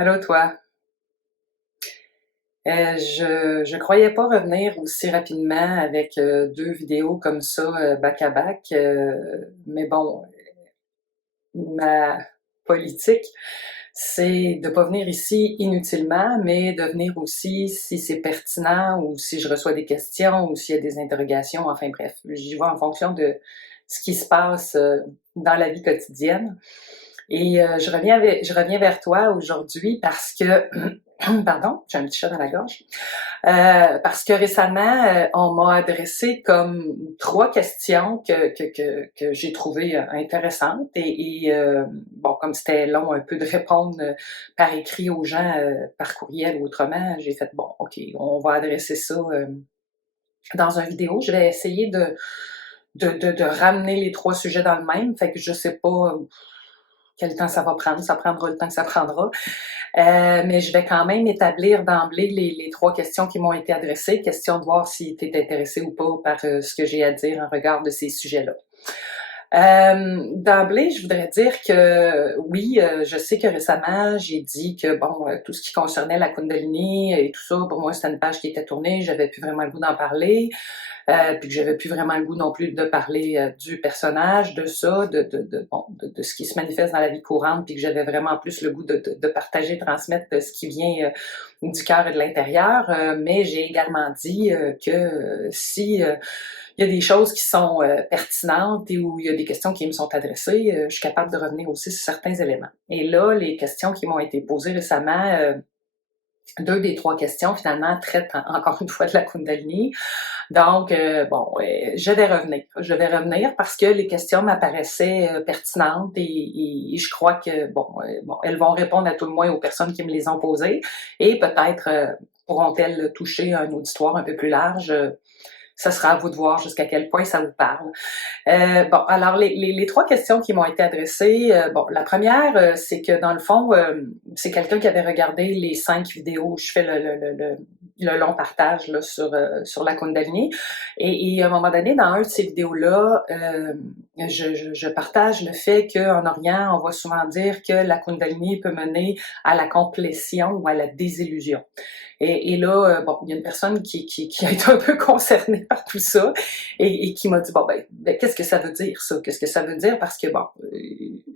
Allô toi. Je croyais pas revenir aussi rapidement avec 2 vidéos comme ça, back à back, mais bon, ma politique, c'est de pas venir ici inutilement, mais de venir aussi si c'est pertinent ou si je reçois des questions ou s'il y a des interrogations, enfin bref, j'y vais en fonction de ce qui se passe, dans la vie quotidienne. Et je reviens vers toi aujourd'hui parce que pardon, j'ai un petit chat dans la gorge. Parce que récemment, on m'a adressé comme 3 questions que j'ai trouvées intéressantes bon, comme c'était long un peu de répondre par écrit aux gens, par courriel ou autrement, j'ai fait bon, OK, on va adresser ça dans une vidéo. Je vais essayer de ramener les 3 sujets dans le même, fait que je sais pas quel temps ça va prendre, ça prendra le temps que ça prendra. Mais je vais quand même établir d'emblée les 3 questions qui m'ont été adressées, question de voir si tu es intéressé ou pas par ce que j'ai à dire en regard de ces sujets-là. D'emblée, je voudrais dire que oui, je sais que récemment, j'ai dit que bon, tout ce qui concernait la Kundalini et tout ça, pour moi, c'était une page qui était tournée, j'avais plus vraiment le goût d'en parler, puis que j'avais plus vraiment le goût non plus de parler du personnage, de ça, de ce qui se manifeste dans la vie courante, puis que j'avais vraiment plus le goût de partager, transmettre ce qui vient du cœur et de l'intérieur. Mais j'ai également dit que si il y a des choses qui sont pertinentes et où il y a des questions qui me sont adressées, je suis capable de revenir aussi sur certains éléments. Et là, les questions qui m'ont été posées récemment, 2 des 3 questions finalement traitent encore une fois de la Kundalini. Donc, bon, je vais revenir. Je vais revenir parce que les questions m'apparaissaient pertinentes et je crois que, bon, elles vont répondre à tout le moins aux personnes qui me les ont posées et peut-être pourront-elles toucher un auditoire un peu plus large. Ça sera à vous de voir jusqu'à quel point ça vous parle. Bon, alors les 3 questions qui m'ont été adressées, bon, la première, c'est que dans le fond, c'est quelqu'un qui avait regardé les 5 vidéos où je fais le long partage là, sur la Kundalini. Et à un moment donné, dans un de ces vidéos-là, je partage le fait qu'en Orient, on va souvent dire que la Kundalini peut mener à la complétion ou à la désillusion. Et là, bon, il y a une personne qui a été un peu concernée par tout ça et qui m'a dit, bon, qu'est-ce que ça veut dire, ça? Qu'est-ce que ça veut dire? Parce que, bon,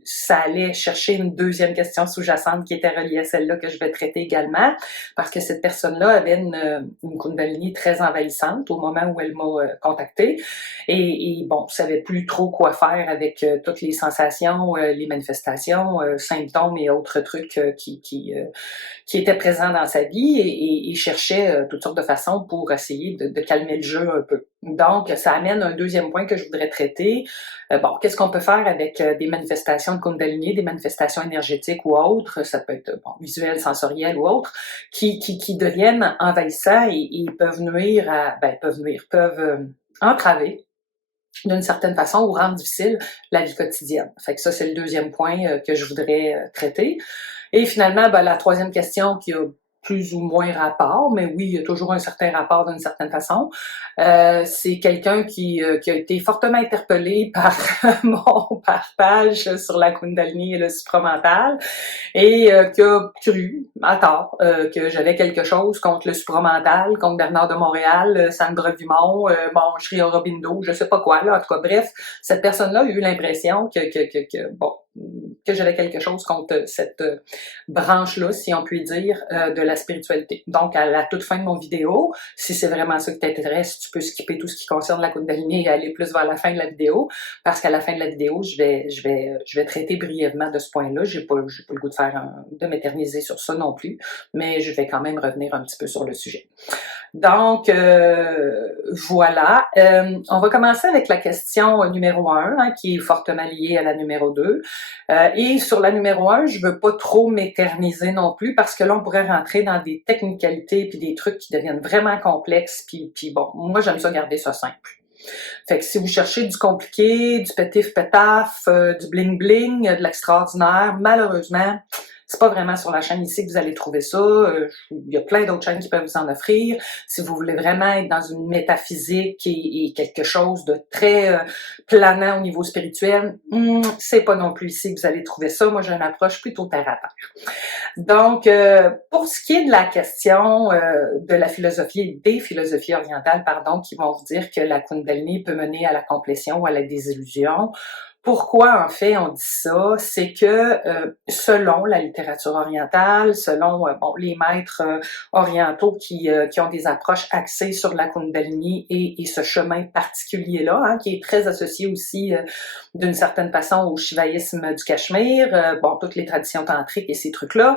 ça allait chercher une deuxième question sous-jacente qui était reliée à celle-là que je vais traiter également, parce que cette personne-là avait une Kundalini très envahissante au moment où elle m'a contactée et bon, savait plus trop quoi faire avec toutes les sensations, les manifestations, symptômes et autres trucs qui étaient présents dans sa vie et cherchait toutes sortes de façons pour essayer de calmer le jeu un peu. Donc, ça amène un deuxième point que je voudrais traiter. Bon, qu'est-ce qu'on peut faire avec des manifestations de Kundalini, des manifestations énergétiques ou autres, ça peut être bon, visuel, sensoriel ou autre, qui deviennent envahissants et peuvent nuire peuvent entraver d'une certaine façon ou rendre difficile la vie quotidienne. Fait que ça, c'est le deuxième point que je voudrais traiter. Et finalement, la troisième question qui a plus ou moins rapport, mais oui, il y a toujours un certain rapport d'une certaine façon. C'est quelqu'un qui a été fortement interpellé par mon partage sur la Kundalini et le supramental et qui a cru, à tort, que j'avais quelque chose contre le supramental, contre Bernard de Montréal, Sandra Dumont, bon, Sri Aurobindo, je sais pas quoi, là, en tout cas, bref, cette personne-là a eu l'impression que j'avais quelque chose contre cette branche-là, si on peut dire, de la spiritualité. Donc, à la toute fin de mon vidéo, si c'est vraiment ça qui t'intéresse, tu peux skipper tout ce qui concerne la Kundalini et aller plus vers la fin de la vidéo, parce qu'à la fin de la vidéo, je vais traiter brièvement de ce point-là. J'ai pas le goût de m'éterniser sur ça non plus, mais je vais quand même revenir un petit peu sur le sujet. Donc, voilà. On va commencer avec la question numéro 1, hein, qui est fortement liée à la numéro 2. Et sur la numéro 1, je veux pas trop m'éterniser non plus, parce que là, on pourrait rentrer dans des technicalités puis des trucs qui deviennent vraiment complexes. Puis bon, moi, j'aime ça garder ça simple. Fait que si vous cherchez du compliqué, du pétif-pétaf, du bling-bling, de l'extraordinaire, malheureusement, c'est pas vraiment sur la chaîne ici que vous allez trouver ça. Il y a plein d'autres chaînes qui peuvent vous en offrir. Si vous voulez vraiment être dans une métaphysique et quelque chose de très planant au niveau spirituel, c'est pas non plus ici que vous allez trouver ça. Moi, j'ai une approche plutôt terre à terre. Donc, pour ce qui est de la question de la philosophie, des philosophies orientales, pardon, qui vont vous dire que la Kundalini peut mener à la complétion ou à la désillusion, pourquoi en fait on dit ça? C'est que selon la littérature orientale, selon bon, les maîtres orientaux qui ont des approches axées sur la Kundalini et ce chemin particulier-là, hein, qui est très associé aussi d'une certaine façon au shivaïsme du Cachemire, bon, toutes les traditions tantriques et ces trucs-là.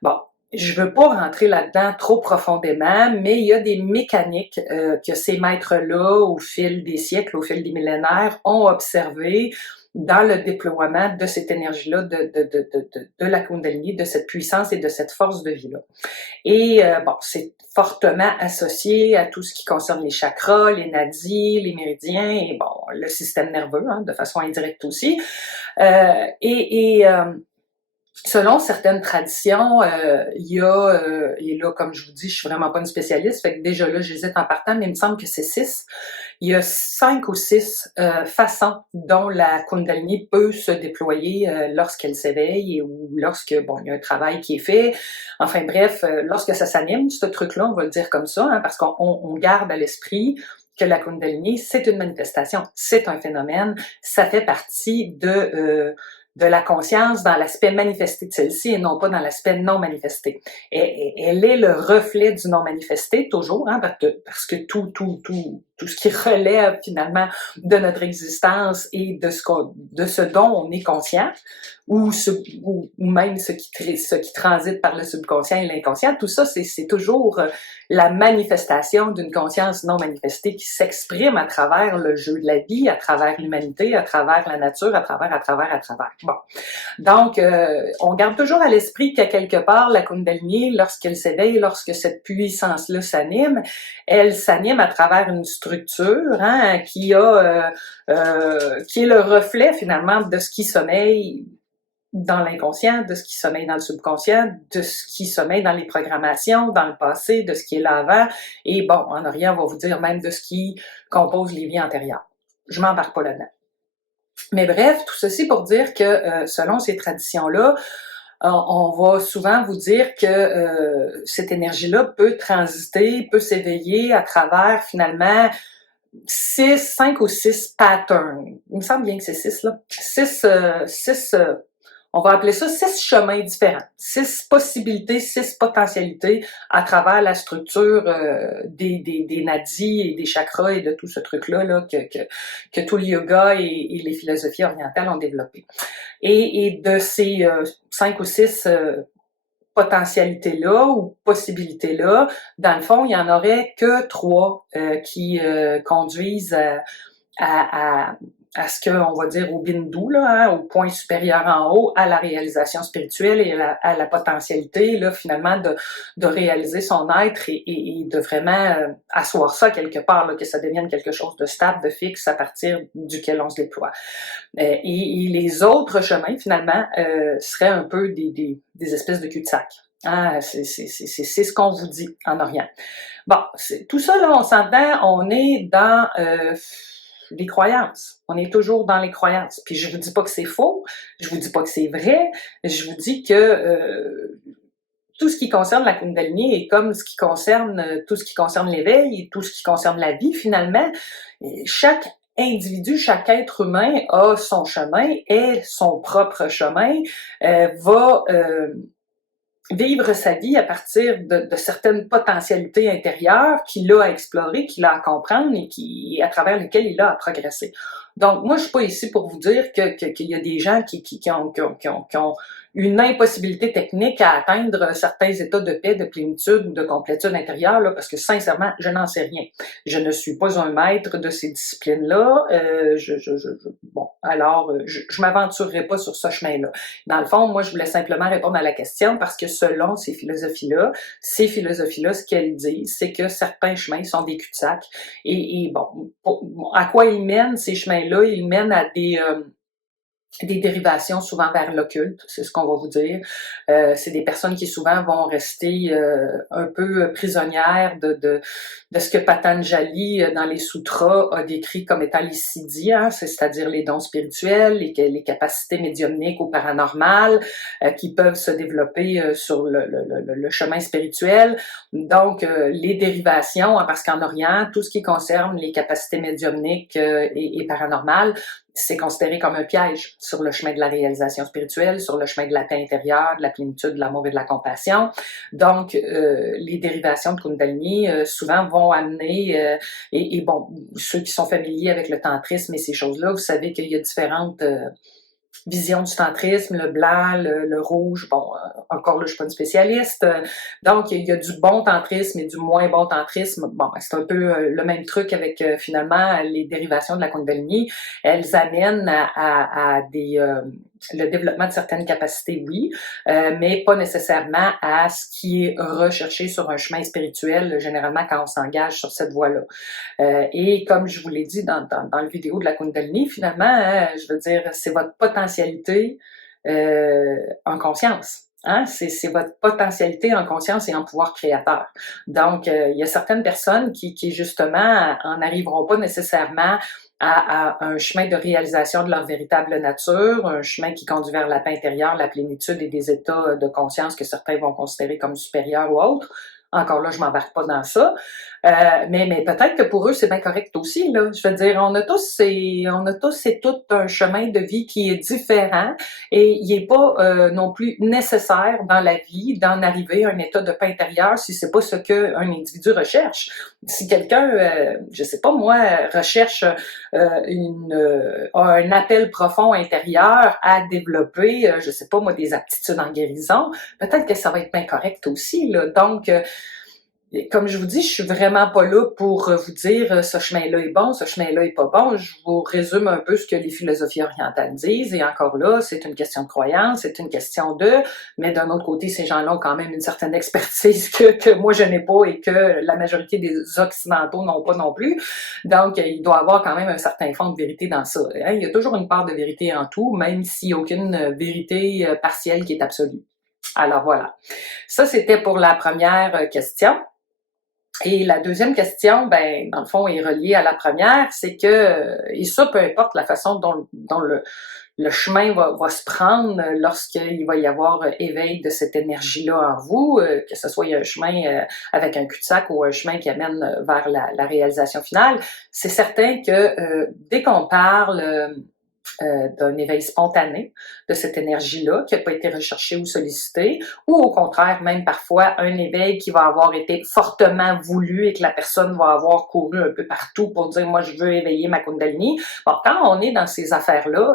Bon, je veux pas rentrer là-dedans trop profondément, mais il y a des mécaniques que ces maîtres-là, au fil des siècles, au fil des millénaires, ont observées dans le déploiement de cette énergie-là, de la Kundalini, de cette puissance et de cette force de vie-là. Et bon, c'est fortement associé à tout ce qui concerne les chakras, les nadis, les méridiens et bon, le système nerveux, hein, de façon indirecte aussi. Selon certaines traditions, il y a, et là, comme je vous dis, je suis vraiment pas une spécialiste, fait que déjà là, j'hésite en partant, mais il me semble que c'est 6. Il y a 5 ou 6 façons dont la Kundalini peut se déployer lorsqu'elle s'éveille ou lorsque, bon, il y a un travail qui est fait. Enfin bref, lorsque ça s'anime, ce truc-là, on va le dire comme ça, hein, parce qu'on garde à l'esprit que la Kundalini, c'est une manifestation, c'est un phénomène, ça fait partie de la conscience dans l'aspect manifesté de celle-ci et non pas dans l'aspect non manifesté. Et elle est le reflet du non manifesté, toujours, hein, parce que tout ce qui relève finalement de notre existence et de ce dont on est conscient, ou même ce qui transite par le subconscient et l'inconscient, tout ça, c'est toujours la manifestation d'une conscience non manifestée qui s'exprime à travers le jeu de la vie, à travers l'humanité, à travers la nature, à travers. Bon. Donc, on garde toujours à l'esprit qu'à quelque part, la Kundalini, lorsqu'elle s'éveille, lorsque cette puissance-là s'anime, elle s'anime à travers une structure, hein, qui est le reflet finalement de ce qui sommeille dans l'inconscient, de ce qui sommeille dans le subconscient, de ce qui sommeille dans les programmations, dans le passé, de ce qui est là avant, et bon, en Orient, on va vous dire même de ce qui compose les vies antérieures. Je m'embarque pas là-dedans. Mais bref, tout ceci pour dire que selon ces traditions-là, on va souvent vous dire que cette énergie-là peut transiter, peut s'éveiller à travers finalement 5 ou 6 patterns. Il me semble bien que c'est 6, là. 6 on va appeler ça 6 chemins différents, 6 possibilités, 6 potentialités à travers la structure des nadis et des chakras et de tout ce truc-là là, que tout le yoga et les philosophies orientales ont développé. Et de ces 5 ou 6 potentialités-là ou possibilités-là, dans le fond, il y en aurait que 3 qui conduisent à ce qu'on va dire au bindu, là, hein, au point supérieur en haut, à la réalisation spirituelle et à la potentialité, là, finalement, de réaliser son être et de vraiment asseoir ça quelque part, là, que ça devienne quelque chose de stable, de fixe, à partir duquel on se déploie. Et les autres chemins, finalement, seraient un peu des espèces de cul-de-sac. Ah, c'est ce qu'on vous dit en Orient. Bon, tout ça, là, on s'entend, on est dans les croyances. On est toujours dans les croyances. Puis je vous dis pas que c'est faux, je vous dis pas que c'est vrai, je vous dis que tout ce qui concerne la Kundalini est comme ce qui concerne tout ce qui concerne l'éveil et tout ce qui concerne la vie, finalement. Chaque individu, chaque être humain a son chemin, est son propre chemin, va vivre sa vie à partir de certaines potentialités intérieures qu'il a à explorer, qu'il a à comprendre et à travers lesquelles il a à progresser. Donc, moi, je suis pas ici pour vous dire qu'il y a des gens qui ont une impossibilité technique à atteindre certains états de paix, de plénitude ou de complétude intérieure, là, parce que sincèrement, je n'en sais rien. Je ne suis pas un maître de ces disciplines-là. Bon, alors, je m'aventurerai pas sur ce chemin-là. Dans le fond, moi, je voulais simplement répondre à la question parce que selon ces philosophies-là, ce qu'elles disent, c'est que certains chemins sont des cul-de-sac. Et bon, à quoi ils mènent ces chemins-là? Ils mènent des dérivations souvent vers l'occulte, c'est ce qu'on va vous dire. C'est des personnes qui souvent vont rester un peu prisonnières de ce que Patanjali, dans les sutras, a décrit comme étant les siddhis, hein, c'est-à-dire les dons spirituels, les capacités médiumniques ou paranormales qui peuvent se développer sur le chemin spirituel. Donc, les dérivations, hein, parce qu'en Orient, tout ce qui concerne les capacités médiumniques et paranormales, c'est considéré comme un piège sur le chemin de la réalisation spirituelle, sur le chemin de la paix intérieure, de la plénitude, de l'amour et de la compassion. Donc, les dérivations de Kundalini, souvent vont amener, et bon, ceux qui sont familiers avec le tantrisme et ces choses-là, vous savez qu'il y a différentes vision du tantrisme, le blanc, le rouge, bon, encore là, je suis pas une spécialiste. Donc, il y a du bon tantrisme et du moins bon tantrisme. Bon, c'est un peu le même truc avec, finalement, les dérivations de la Kundalini. Elles amènent à des... le développement de certaines capacités, oui, mais pas nécessairement à ce qui est recherché sur un chemin spirituel, généralement quand on s'engage sur cette voie-là. Et comme je vous l'ai dit dans le vidéo de la Kundalini, finalement, hein, je veux dire, c'est votre potentialité en conscience. Hein? C'est votre potentialité en conscience et en pouvoir créateur. Donc, il y a certaines personnes qui justement en arriveront pas nécessairement à un chemin de réalisation de leur véritable nature, un chemin qui conduit vers la paix intérieure, la plénitude et des états de conscience que certains vont considérer comme supérieurs ou autres. Encore là, je m'embarque pas dans ça. Mais peut-être que pour eux, c'est bien correct aussi, là. Je veux dire, on a tous et toutes un chemin de vie qui est différent et il est pas non plus nécessaire dans la vie d'en arriver à un état de paix intérieure si c'est pas ce qu'un individu recherche. Si quelqu'un, je sais pas moi, recherche un appel profond intérieur à développer, je sais pas moi, des aptitudes en guérison, peut-être que ça va être bien correct aussi, là. Donc, comme je vous dis, je suis vraiment pas là pour vous dire ce chemin-là est bon, ce chemin-là est pas bon. Je vous résume un peu ce que les philosophies orientales disent. Et encore là, c'est une question de croyance, c'est une question de... Mais d'un autre côté, ces gens-là ont quand même une certaine expertise que moi je n'ai pas et que la majorité des Occidentaux n'ont pas non plus. Donc, il doit y avoir quand même un certain fond de vérité dans ça. Hein? Il y a toujours une part de vérité en tout, même s'il n'y a aucune vérité partielle qui est absolue. Alors voilà. Ça, c'était pour la première question. Et la deuxième question, ben, dans le fond, est reliée à la première, c'est que, et ça, peu importe la façon dont le chemin va se prendre lorsqu'il va y avoir éveil de cette énergie-là en vous, que ce soit un chemin avec un cul-de-sac ou un chemin qui amène vers la réalisation finale, c'est certain que dès qu'on parle d'un éveil spontané de cette énergie-là qui n'a pas été recherchée ou sollicitée, ou au contraire, même parfois, un éveil qui va avoir été fortement voulu et que la personne va avoir couru un peu partout pour dire « moi, je veux éveiller ma Kundalini ». Bon, quand on est dans ces affaires-là,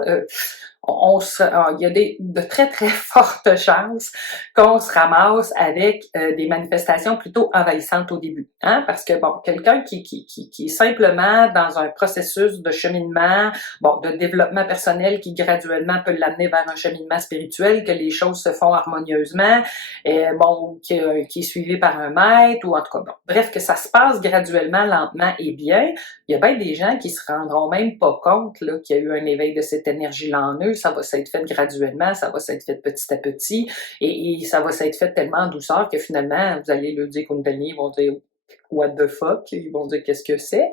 il y a de très, très fortes chances qu'on se ramasse avec des manifestations plutôt envahissantes au début. Hein? Parce que, bon, quelqu'un qui est simplement dans un processus de cheminement, bon, de développement personnel qui graduellement peut l'amener vers un cheminement spirituel, que les choses se font harmonieusement, bon, qui est suivi par un maître, ou en tout cas, bon, bref, que ça se passe graduellement, lentement et bien. Il y a bien des gens qui se rendront même pas compte là, qu'il y a eu un éveil de cette énergie-là en eux. Ça va s'être fait graduellement, ça va s'être fait petit à petit, et ça va s'être fait tellement en douceur que finalement, vous allez leur dire Kundalini, ils vont dire what the fuck, ils vont dire qu'est-ce que c'est.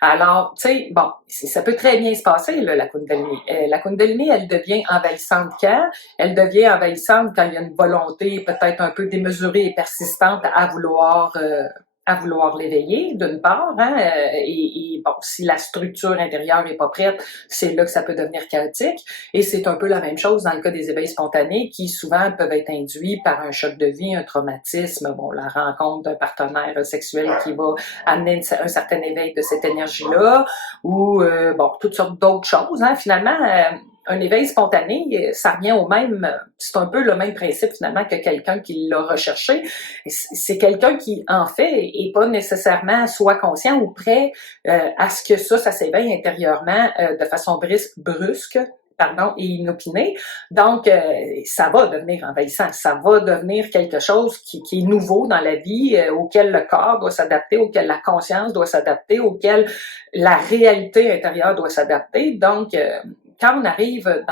Alors, tu sais, bon, ça peut très bien se passer, là, la Kundalini. La Kundalini, elle devient envahissante quand? Elle devient envahissante quand il y a une volonté peut-être un peu démesurée et persistante à vouloir l'éveiller, d'une part, hein, et bon, si la structure intérieure est pas prête, c'est là que ça peut devenir chaotique, et c'est un peu la même chose dans le cas des éveils spontanés, qui souvent peuvent être induits par un choc de vie, un traumatisme, bon, la rencontre d'un partenaire sexuel qui va amener un certain éveil de cette énergie-là, ou, bon, toutes sortes d'autres choses, hein, finalement, un éveil spontané, ça revient au même, c'est un peu le même principe finalement que quelqu'un qui l'a recherché. C'est quelqu'un qui, en fait, est pas nécessairement soit conscient ou prêt à ce que ça s'éveille intérieurement de façon brusque, pardon, et inopinée. Donc, ça va devenir envahissant, ça va devenir quelque chose qui est nouveau dans la vie, auquel le corps doit s'adapter, auquel la conscience doit s'adapter, auquel la réalité intérieure doit s'adapter. Donc, quand on arrive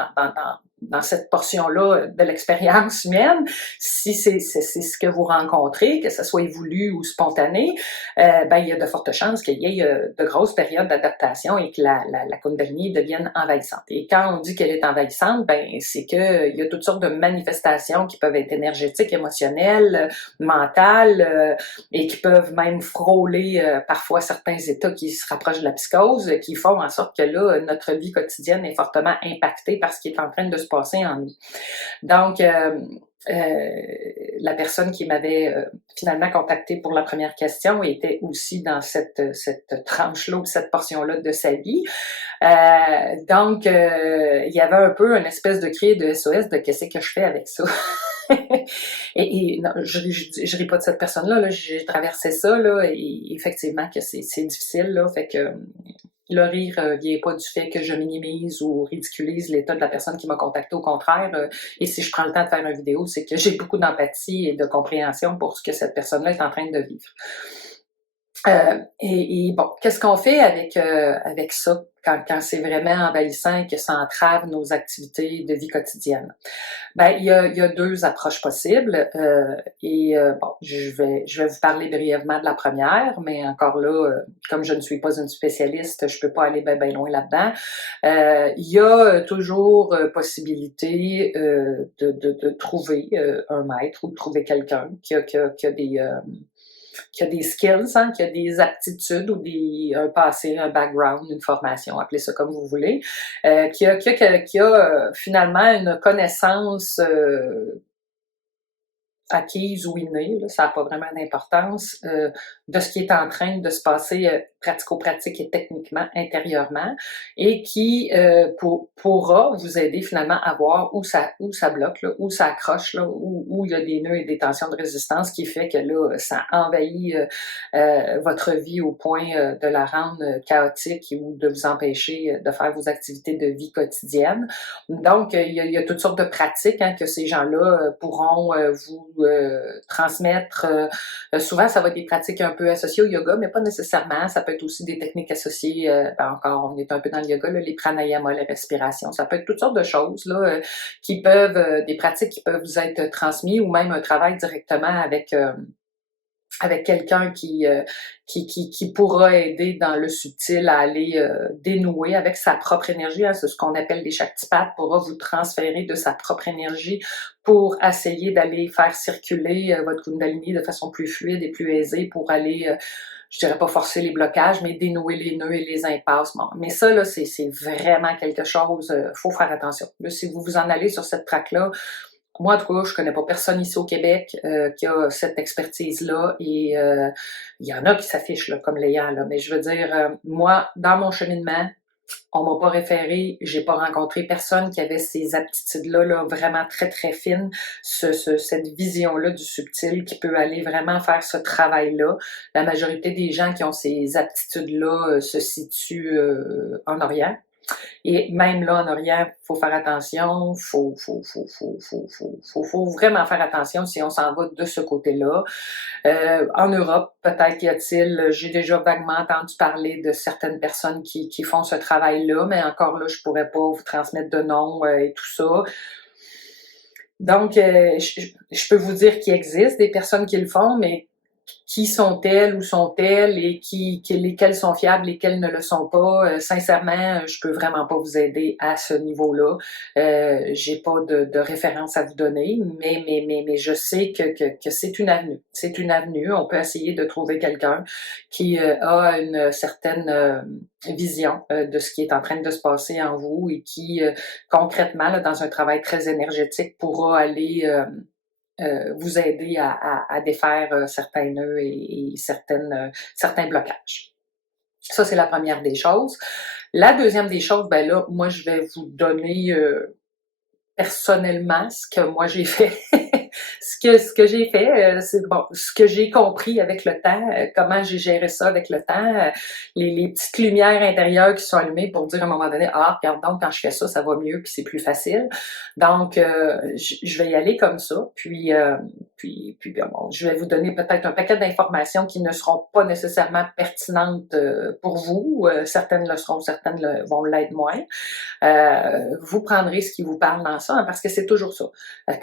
dans cette portion-là de l'expérience humaine, si c'est ce que vous rencontrez, que ce soit voulu ou spontané, ben, il y a de fortes chances qu'il y ait de grosses périodes d'adaptation et que la Kundalini devienne envahissante. Et quand on dit qu'elle est envahissante, ben, c'est qu'il y a toutes sortes de manifestations qui peuvent être énergétiques, émotionnelles, mentales, et qui peuvent même frôler parfois certains états qui se rapprochent de la psychose, qui font en sorte que là, notre vie quotidienne est fortement impactée par ce qui est en train de se passer en nous. Donc, la personne qui m'avait finalement contactée pour la première question était aussi dans cette tranche-là ou cette portion-là de sa vie. Donc, il y avait un peu une espèce de cri de SOS de qu'est-ce que je fais avec ça. et non, je ris pas de cette personne-là, là, j'ai traversé ça, là, et effectivement que c'est difficile, là, fait que le rire vient pas du fait que je minimise ou ridiculise l'état de la personne qui m'a contacté, au contraire, et si je prends le temps de faire une vidéo, c'est que j'ai beaucoup d'empathie et de compréhension pour ce que cette personne-là est en train de vivre. Et bon, qu'est-ce qu'on fait avec ça quand c'est vraiment envahissant et que ça entrave nos activités de vie quotidienne? Ben, il y a deux approches possibles, bon, je vais vous parler brièvement de la première, mais encore là, comme je ne suis pas une spécialiste, je peux pas aller ben loin là-dedans. Il y a toujours possibilité de trouver un maître ou de trouver quelqu'un qui a des skills, hein, qui a des aptitudes ou un passé, un background, une formation, appelez ça comme vous voulez, qui a finalement une connaissance acquise ou innée, là, ça n'a pas vraiment d'importance, de ce qui est en train de se passer pratico-pratique et techniquement, intérieurement, et qui pourra vous aider finalement à voir où ça bloque, là, où ça accroche, là, où il y a des nœuds et des tensions de résistance qui fait que là, ça envahit votre vie au point de la rendre chaotique ou de vous empêcher de faire vos activités de vie quotidienne. Donc, il y a toutes sortes de pratiques, hein, que ces gens-là pourront vous transmettre. Souvent, ça va être des pratiques un peu associées au yoga, mais pas nécessairement. Ça peut être aussi des techniques associées, encore, on est un peu dans le yoga, là, les pranayamas, la respiration. Ça peut être toutes sortes de choses là, qui peuvent, des pratiques qui peuvent vous être transmises ou même un travail directement avec quelqu'un qui pourra aider dans le subtil à aller dénouer avec sa propre énergie, hein, c'est ce qu'on appelle des Shaktipat, pourra vous transférer de sa propre énergie pour essayer d'aller faire circuler votre Kundalini de façon plus fluide et plus aisée pour aller, je dirais pas forcer les blocages, mais dénouer les nœuds et les impasses. Bon, mais ça, là, c'est vraiment quelque chose, faut faire attention. Là, si vous vous en allez sur cette track-là, moi, en tout cas, je connais pas personne ici au Québec qui a cette expertise-là et il y en a qui s'affichent là, comme l'ayant, là. Mais je veux dire, moi, dans mon cheminement, on m'a pas référé, j'ai pas rencontré personne qui avait ces aptitudes-là, là, vraiment très, très fines, cette vision-là du subtil qui peut aller vraiment faire ce travail-là. La majorité des gens qui ont ces aptitudes-là se situent en Orient. Et même là, en Orient, faut faire attention, faut vraiment faire attention si on s'en va de ce côté-là. En Europe, peut-être y a-t-il, j'ai déjà vaguement entendu parler de certaines personnes qui font ce travail-là, mais encore là, je pourrais pas vous transmettre de nom et tout ça. Donc, je peux vous dire qu'il existe des personnes qui le font, mais qui sont-elles, où sont-elles et lesquelles sont fiables, lesquelles ne le sont pas. Sincèrement, je peux vraiment pas vous aider à ce niveau-là. J'ai pas de référence à vous donner, mais je sais que c'est une avenue. C'est une avenue. On peut essayer de trouver quelqu'un qui a une certaine vision de ce qui est en train de se passer en vous et qui concrètement, là, dans un travail très énergétique, pourra aller vous aider à défaire certains nœuds et certains blocages. Ça, c'est la première des choses. La deuxième des choses, ben là, moi, je vais vous donner personnellement ce que moi j'ai fait, ce que j'ai fait, c'est bon, ce que j'ai compris avec le temps, comment j'ai géré ça avec le temps, les petites lumières intérieures qui sont allumées pour dire à un moment donné, ah, regarde donc, quand je fais ça, ça va mieux, puis c'est plus facile. Donc, je vais y aller comme ça, puis bon, je vais vous donner peut-être un paquet d'informations qui ne seront pas nécessairement pertinentes pour vous. Certaines le seront, certaines vont l'être moins. Vous prendrez ce qui vous parle dans ça, hein, parce que c'est toujours ça.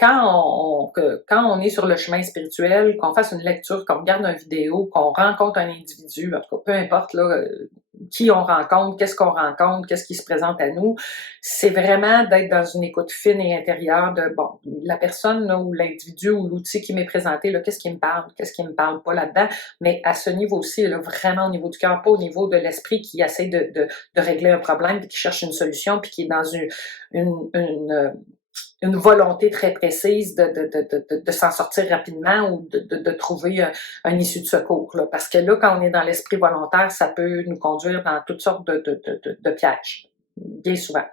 Quand on est sur le chemin spirituel, qu'on fasse une lecture, qu'on regarde une vidéo, qu'on rencontre un individu, en tout cas, peu importe là, qui on rencontre, qu'est-ce qui se présente à nous, c'est vraiment d'être dans une écoute fine et intérieure de, bon, la personne là, ou l'individu ou l'outil qui m'est présenté, là, qu'est-ce qui me parle pas là-dedans, mais à ce niveau-ci, là, vraiment au niveau du cœur, pas au niveau de l'esprit qui essaie de régler un problème, puis qui cherche une solution, puis qui est dans une volonté très précise de s'en sortir rapidement ou de trouver un issue de secours. Là. Parce que là, quand on est dans l'esprit volontaire, ça peut nous conduire dans toutes sortes de pièges. Bien souvent.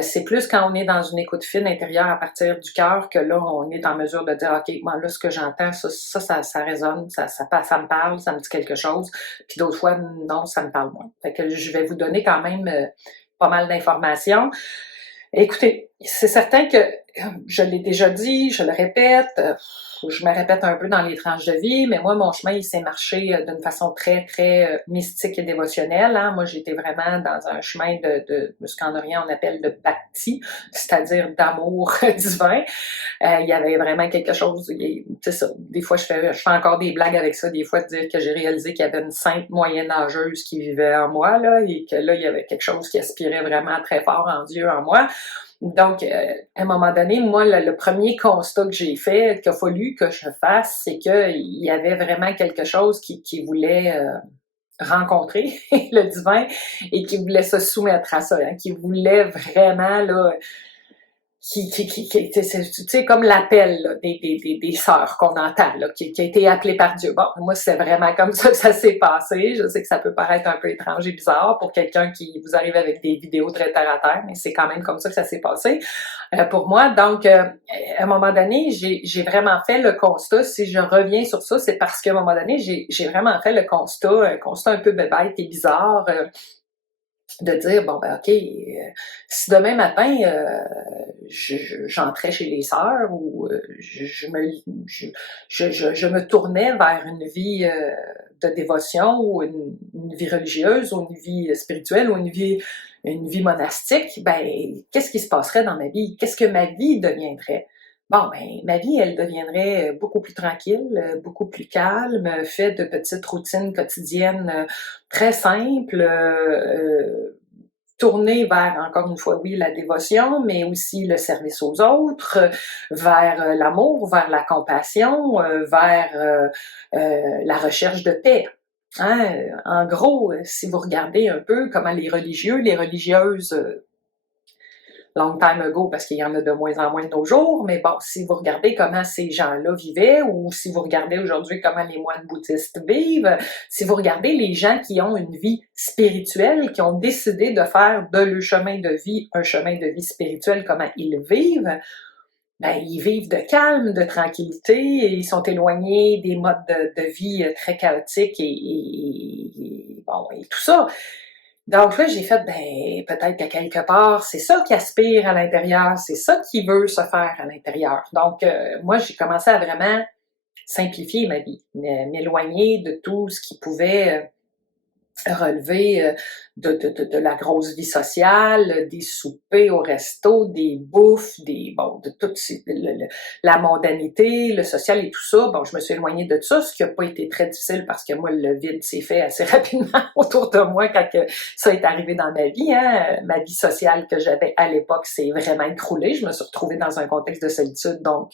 C'est plus quand on est dans une écoute fine intérieure à partir du cœur que là, on est en mesure de dire, OK, moi, là, ce que j'entends, ça résonne, ça me parle, ça me dit quelque chose. Puis d'autres fois, non, ça me parle moins. Fait que je vais vous donner quand même pas mal d'informations. Écoutez, c'est certain que, je l'ai déjà dit, je le répète, je me répète un peu dans les tranches de vie, mais moi, mon chemin, il s'est marché d'une façon très, très mystique et dévotionnelle. Hein. Moi, j'étais vraiment dans un chemin de ce qu'en Orient, on appelle de bhakti, c'est-à-dire d'amour divin. Il y avait vraiment quelque chose, c'est ça, des fois, je fais encore des blagues avec ça, des fois, de dire que j'ai réalisé qu'il y avait une sainte moyenâgeuse qui vivait en moi, là, et que là, il y avait quelque chose qui aspirait vraiment très fort en Dieu, en moi. Donc, à un moment donné, moi, le premier constat que j'ai fait, qu'il a fallu que je fasse, c'est qu'il y avait vraiment quelque chose qui voulait rencontrer le divin et qui voulait se soumettre à ça, hein, qui voulait vraiment, là, tu sais, comme l'appel des sœurs qu'on entend, là, qui a été appelé par Dieu. Bon, moi, c'est vraiment comme ça que ça s'est passé. Je sais que ça peut paraître un peu étrange et bizarre pour quelqu'un qui vous arrive avec des vidéos très terre à terre, mais c'est quand même comme ça que ça s'est passé pour moi. Donc, à un moment donné, j'ai vraiment fait le constat, si je reviens sur ça, c'est parce qu'à un moment donné, j'ai vraiment fait le constat, un constat un peu bébête et bizarre, de dire, bon, ben OK, si demain matin, j'entrais chez les sœurs ou je me tournais vers une vie de dévotion ou une vie religieuse ou une vie spirituelle ou une vie monastique, ben, qu'est-ce qui se passerait dans ma vie? Qu'est-ce que ma vie deviendrait? Bon, ben, ma vie, elle deviendrait beaucoup plus tranquille, beaucoup plus calme, faite de petites routines quotidiennes très simples, tournée vers, encore une fois, oui, la dévotion, mais aussi le service aux autres, vers l'amour, vers la compassion, vers la recherche de paix. Hein? En gros, si vous regardez un peu comment les religieux, les religieuses long time ago, parce qu'il y en a de moins en moins de nos jours, mais bon, si vous regardez comment ces gens-là vivaient, ou si vous regardez aujourd'hui comment les moines bouddhistes vivent, si vous regardez les gens qui ont une vie spirituelle, qui ont décidé de faire de leur chemin de vie un chemin de vie spirituel, comment ils vivent, ben, ils vivent de calme, de tranquillité, et ils sont éloignés des modes de vie très chaotiques bon, et tout ça. Donc là, j'ai fait, ben, peut-être qu'à quelque part, c'est ça qui aspire à l'intérieur, c'est ça qui veut se faire à l'intérieur. Donc, moi, j'ai commencé à vraiment simplifier ma vie, m'éloigner de tout ce qui pouvait relever de la grosse vie sociale, des soupers au resto, des bouffes, de toute la mondanité, le social et tout ça. Bon, je me suis éloignée de ça, ce qui n'a pas été très difficile parce que moi, le vide s'est fait assez rapidement autour de moi quand ça est arrivé dans ma vie. Hein. Ma vie sociale que j'avais à l'époque s'est vraiment écroulée. Je me suis retrouvée dans un contexte de solitude, donc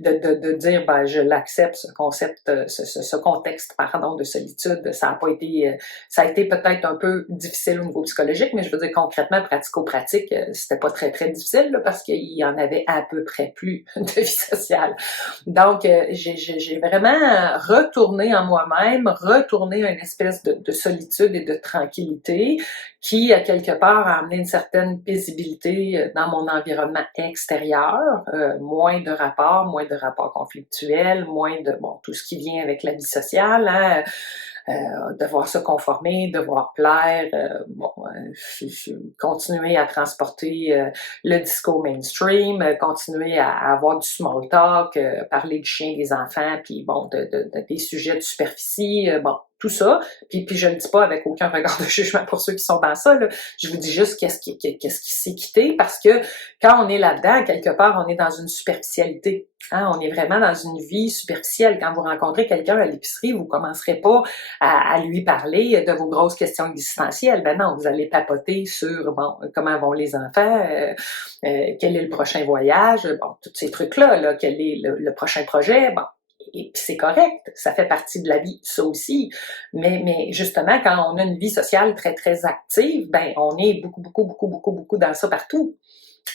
de dire, ben, je l'accepte, ce contexte, pardon, de solitude, ça n'a pas été Ça a été peut-être un peu difficile au niveau psychologique, mais je veux dire concrètement, pratico-pratique, c'était pas très, très difficile là, parce qu'il y en avait à peu près plus de vie sociale. Donc, j'ai vraiment retourné en moi-même, retourné à une espèce de solitude et de tranquillité qui, à quelque part, a amené une certaine paisibilité dans mon environnement extérieur, moins de rapports conflictuels, moins de, bon, tout ce qui vient avec la vie sociale, hein, devoir se conformer, devoir plaire, continuer à transporter le discours mainstream, continuer à avoir du small talk, parler du chien des enfants, puis bon, des sujets de superficie, bon, tout ça. Puis je le dis pas avec aucun regard de jugement pour ceux qui sont dans ça, là. Je vous dis juste qu'est-ce qui s'est quitté, parce que quand on est là-dedans, quelque part, on est dans une superficialité. Hein, on est vraiment dans une vie superficielle. Quand vous rencontrez quelqu'un à l'épicerie, vous commencerez pas à lui parler de vos grosses questions existentielles. Ben non, vous allez papoter sur, bon, comment vont les enfants, quel est le prochain voyage, bon, tous ces trucs-là, là, quel est le prochain projet, bon. Et puis c'est correct, ça fait partie de la vie, ça aussi. Mais justement, quand on a une vie sociale très, très active, ben on est beaucoup dans ça partout.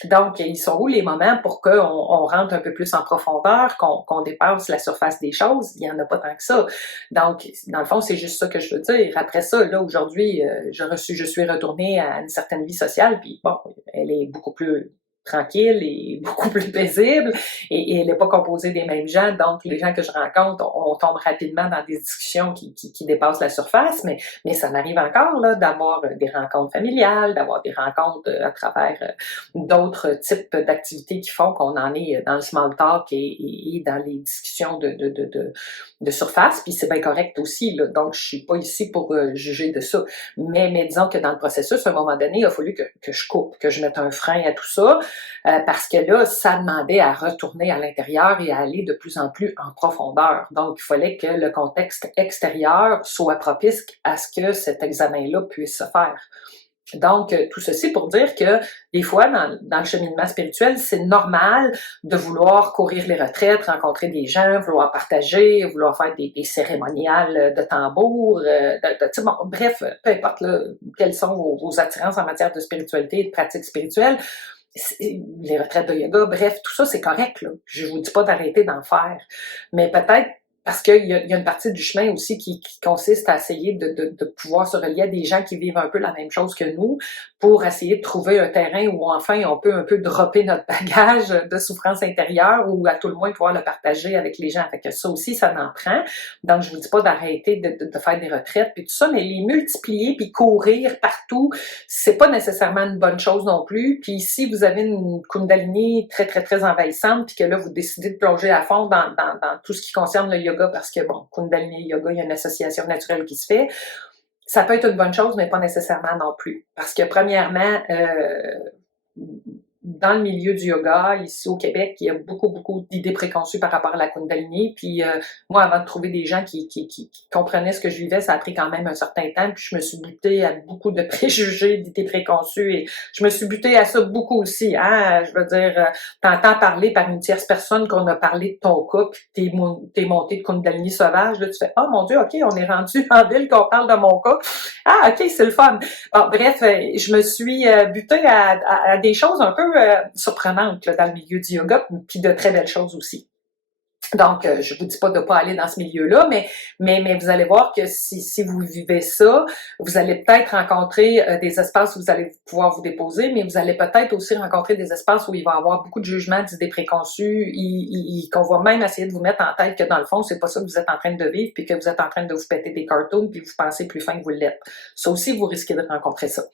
Donc, ils sont où les moments pour qu'on rentre un peu plus en profondeur, qu'on dépasse la surface des choses? Il n'y en a pas tant que ça. Donc, dans le fond, c'est juste ça que je veux dire. Après ça, là, aujourd'hui, je suis retournée à une certaine vie sociale, puis bon, elle est beaucoup plus tranquille et beaucoup plus paisible, et elle n'est pas composée des mêmes gens, donc les gens que je rencontre, on tombe rapidement dans des discussions qui dépassent la surface, mais ça m'arrive encore là d'avoir des rencontres familiales, d'avoir des rencontres à travers d'autres types d'activités qui font qu'on en est dans le small talk et dans les discussions de surface, puis c'est bien correct aussi, là. Donc je suis pas ici pour juger de ça, mais disons que dans le processus, à un moment donné, il a fallu que je coupe, que je mette un frein à tout ça, parce que là, ça demandait à retourner à l'intérieur et à aller de plus en plus en profondeur. Donc, il fallait que le contexte extérieur soit propice à ce que cet examen-là puisse se faire. Donc, tout ceci pour dire que des fois, dans le cheminement spirituel, c'est normal de vouloir courir les retraites, rencontrer des gens, vouloir partager, vouloir faire des cérémoniales de tambour, bon, bref, peu importe là, quelles sont vos attirances en matière de spiritualité et de pratique spirituelle, les retraites de yoga, bref, tout ça, c'est correct, là. Je vous dis pas d'arrêter d'en faire. Mais peut-être parce qu'il y a une partie du chemin aussi qui consiste à essayer de pouvoir se relier à des gens qui vivent un peu la même chose que nous pour essayer de trouver un terrain où enfin on peut un peu dropper notre bagage de souffrance intérieure ou à tout le moins pouvoir le partager avec les gens. Fait que ça aussi, ça en prend. Donc, je vous dis pas d'arrêter de faire des retraites puis tout ça, mais les multiplier puis courir partout, c'est pas nécessairement une bonne chose non plus. Puis si vous avez une Kundalini très, très, très envahissante puis que là, vous décidez de plonger à fond dans tout ce qui concerne le yoga parce que, bon, Kundalini et yoga, il y a une association naturelle qui se fait. Ça peut être une bonne chose, mais pas nécessairement non plus. Parce que, premièrement, dans le milieu du yoga, ici au Québec, il y a beaucoup d'idées préconçues par rapport à la Kundalini. Puis moi, avant de trouver des gens qui comprenaient ce que je vivais, ça a pris quand même un certain temps. Puis je me suis butée à beaucoup de préjugés, d'idées préconçues. Et je me suis butée à ça beaucoup aussi. Hein? Je veux dire, t'entends parler par une tierce personne qu'on a parlé de ton cas, puis t'es monté de Kundalini sauvage. Là, tu fais « Oh mon Dieu, OK, on est rendu en ville qu'on parle de mon cas. Ah, OK, c'est le fun. » Bon, bref, je me suis butée à des choses un peu surprenantes là, dans le milieu du yoga, puis de très belles choses aussi. Donc, je vous dis pas de pas aller dans ce milieu-là, mais vous allez voir que si vous vivez ça, vous allez peut-être rencontrer des espaces où vous allez pouvoir vous déposer, mais vous allez peut-être aussi rencontrer des espaces où il va y avoir beaucoup de jugements, d'idées préconçues, qu'on va même essayer de vous mettre en tête que dans le fond, c'est pas ça que vous êtes en train de vivre, puis que vous êtes en train de vous péter des cartoons, puis vous pensez plus fin que vous l'êtes. Ça aussi, vous risquez de rencontrer ça.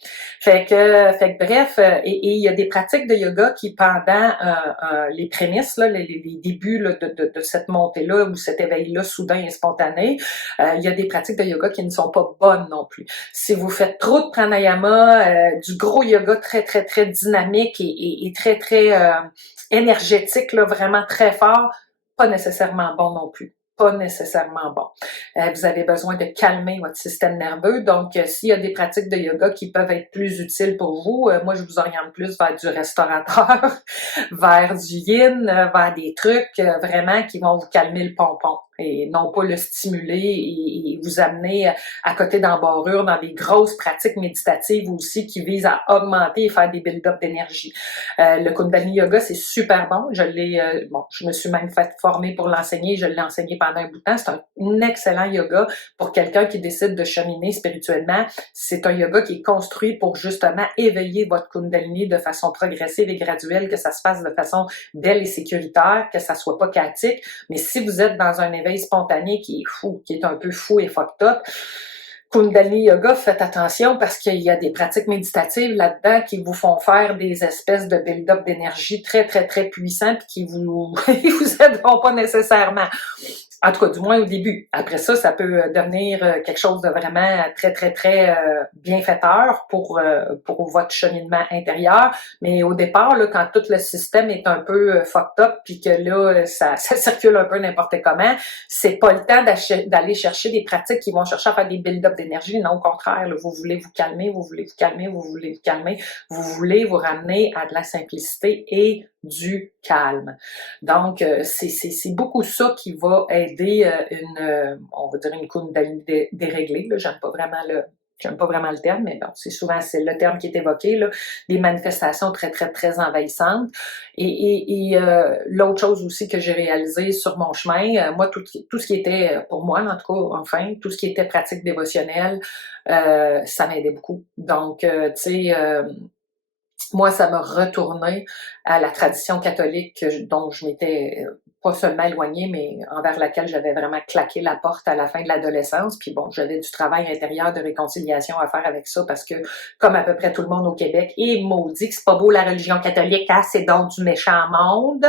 Fait que bref, et il y a des pratiques de yoga qui, pendant les prémices, là, les débuts là, de cette montée-là ou cet éveil-là soudain et spontané, il y a des pratiques de yoga qui ne sont pas bonnes non plus. Si vous faites trop de pranayama, du gros yoga très, très, très dynamique et très, très énergétique, là, vraiment très fort, pas nécessairement bon non plus. Pas nécessairement bon. Vous avez besoin de calmer votre système nerveux. Donc, s'il y a des pratiques de yoga qui peuvent être plus utiles pour vous, moi, je vous oriente plus vers du restaurateur, vers du yin, vers des trucs vraiment qui vont vous calmer le pompon. et non pas le stimuler et vous amener à côté d'embarrure dans des grosses pratiques méditatives aussi qui visent à augmenter et faire des build-up d'énergie. Le Kundalini Yoga, c'est super bon. Je me suis même fait former pour l'enseigner. Je l'ai enseigné pendant un bout de temps. C'est un excellent yoga pour quelqu'un qui décide de cheminer spirituellement. C'est un yoga qui est construit pour justement éveiller votre Kundalini de façon progressive et graduelle, que ça se fasse de façon belle et sécuritaire, que ça soit pas chaotique. Mais si vous êtes dans un éveil spontané qui est fou, qui est un peu fou et fucked up, Kundalini Yoga, faites attention parce qu'il y a des pratiques méditatives là-dedans qui vous font faire des espèces de build-up d'énergie très, très, très puissants puis qui vous aideront pas nécessairement. En tout cas, du moins au début. Après ça, ça peut devenir quelque chose de vraiment très, très, très bienfaiteur pour votre cheminement intérieur. Mais au départ, là, quand tout le système est un peu fucked up, puis que là, ça circule un peu n'importe comment, c'est pas le temps d'aller chercher des pratiques qui vont chercher à faire des build-up d'énergie. Non, au contraire, là, vous voulez vous calmer, vous voulez vous calmer, vous voulez vous calmer, vous voulez vous ramener à de la simplicité et du calme. Donc, c'est beaucoup ça qui va aider on va dire une Kundalini déréglée, là, j'aime pas vraiment le terme, mais bon, c'est le terme qui est évoqué, là, des manifestations très, très, très envahissantes. Et l'autre chose aussi que j'ai réalisé sur mon chemin, moi, tout ce qui était, pour moi, en tout cas, enfin, tout ce qui était pratique dévotionnelle, ça m'aidait beaucoup. Donc, tu sais, moi, ça m'a retourné à la tradition catholique dont je m'étais pas seulement éloignée, mais envers laquelle j'avais vraiment claqué la porte à la fin de l'adolescence. Puis bon, j'avais du travail intérieur de réconciliation à faire avec ça parce que, comme à peu près tout le monde au Québec, et maudit que c'est pas beau la religion catholique, hein, c'est donc du méchant monde.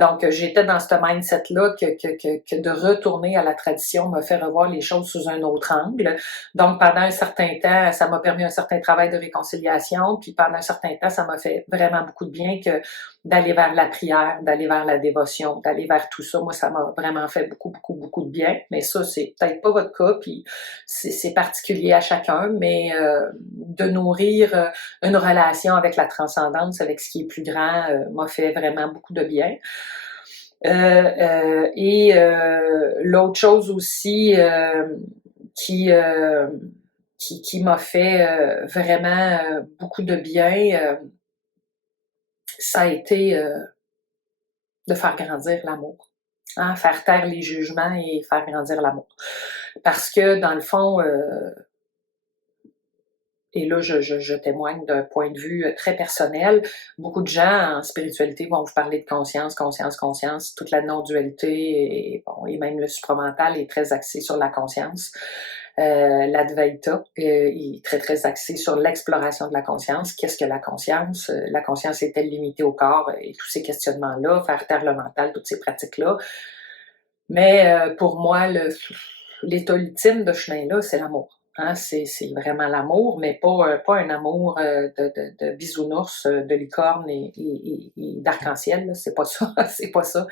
Donc, j'étais dans ce mindset-là que de retourner à la tradition me fait revoir les choses sous un autre angle. Donc, pendant un certain temps, ça m'a permis un certain travail de réconciliation. Puis pendant un certain temps, ça m'a fait vraiment beaucoup de bien que d'aller vers la prière, d'aller vers la dévotion, d'aller vers tout ça. Moi, ça m'a vraiment fait beaucoup, beaucoup, beaucoup de bien. Mais ça, c'est peut-être pas votre cas, puis c'est particulier à chacun, mais de nourrir une relation avec la transcendance, avec ce qui est plus grand, m'a fait vraiment beaucoup de bien. L'autre chose aussi qui m'a fait vraiment beaucoup de bien, ça a été de faire grandir l'amour. Hein, faire taire les jugements et faire grandir l'amour. Parce que, dans le fond, et là, je témoigne d'un point de vue très personnel, beaucoup de gens en spiritualité vont vous parler de conscience, conscience, conscience, toute la non-dualité et même le supramental est très axé sur la conscience. L'Advaita est très, très axé sur l'exploration de la conscience. Qu'est-ce que la conscience? La conscience est-elle limitée au corps? Et tous ces questionnements-là, faire taire le mental, toutes ces pratiques-là. Mais pour moi, l'état ultime de ce chemin-là, c'est l'amour. Hein, c'est vraiment l'amour, mais pas un amour de bisounours, de licorne et d'arc-en-ciel. C'est pas ça, c'est pas ça.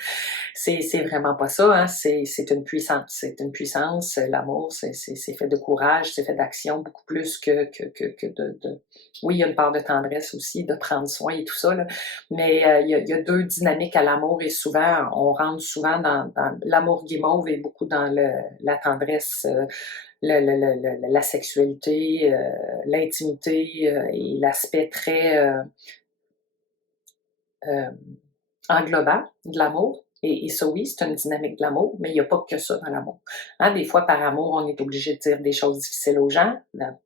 C'est vraiment pas ça. Hein, c'est une puissance. C'est une puissance. L'amour, c'est fait de courage, c'est fait d'action beaucoup plus que de... Oui, il y a une part de tendresse aussi, de prendre soin et tout ça, là. Mais il y a deux dynamiques à l'amour et souvent, on rentre souvent dans l'amour guimauve et beaucoup dans la tendresse, la sexualité, l'intimité et l'aspect très englobant de l'amour. Et ça, oui, c'est une dynamique de l'amour, mais il n'y a pas que ça dans l'amour. Hein, des fois, par amour, on est obligé de dire des choses difficiles aux gens,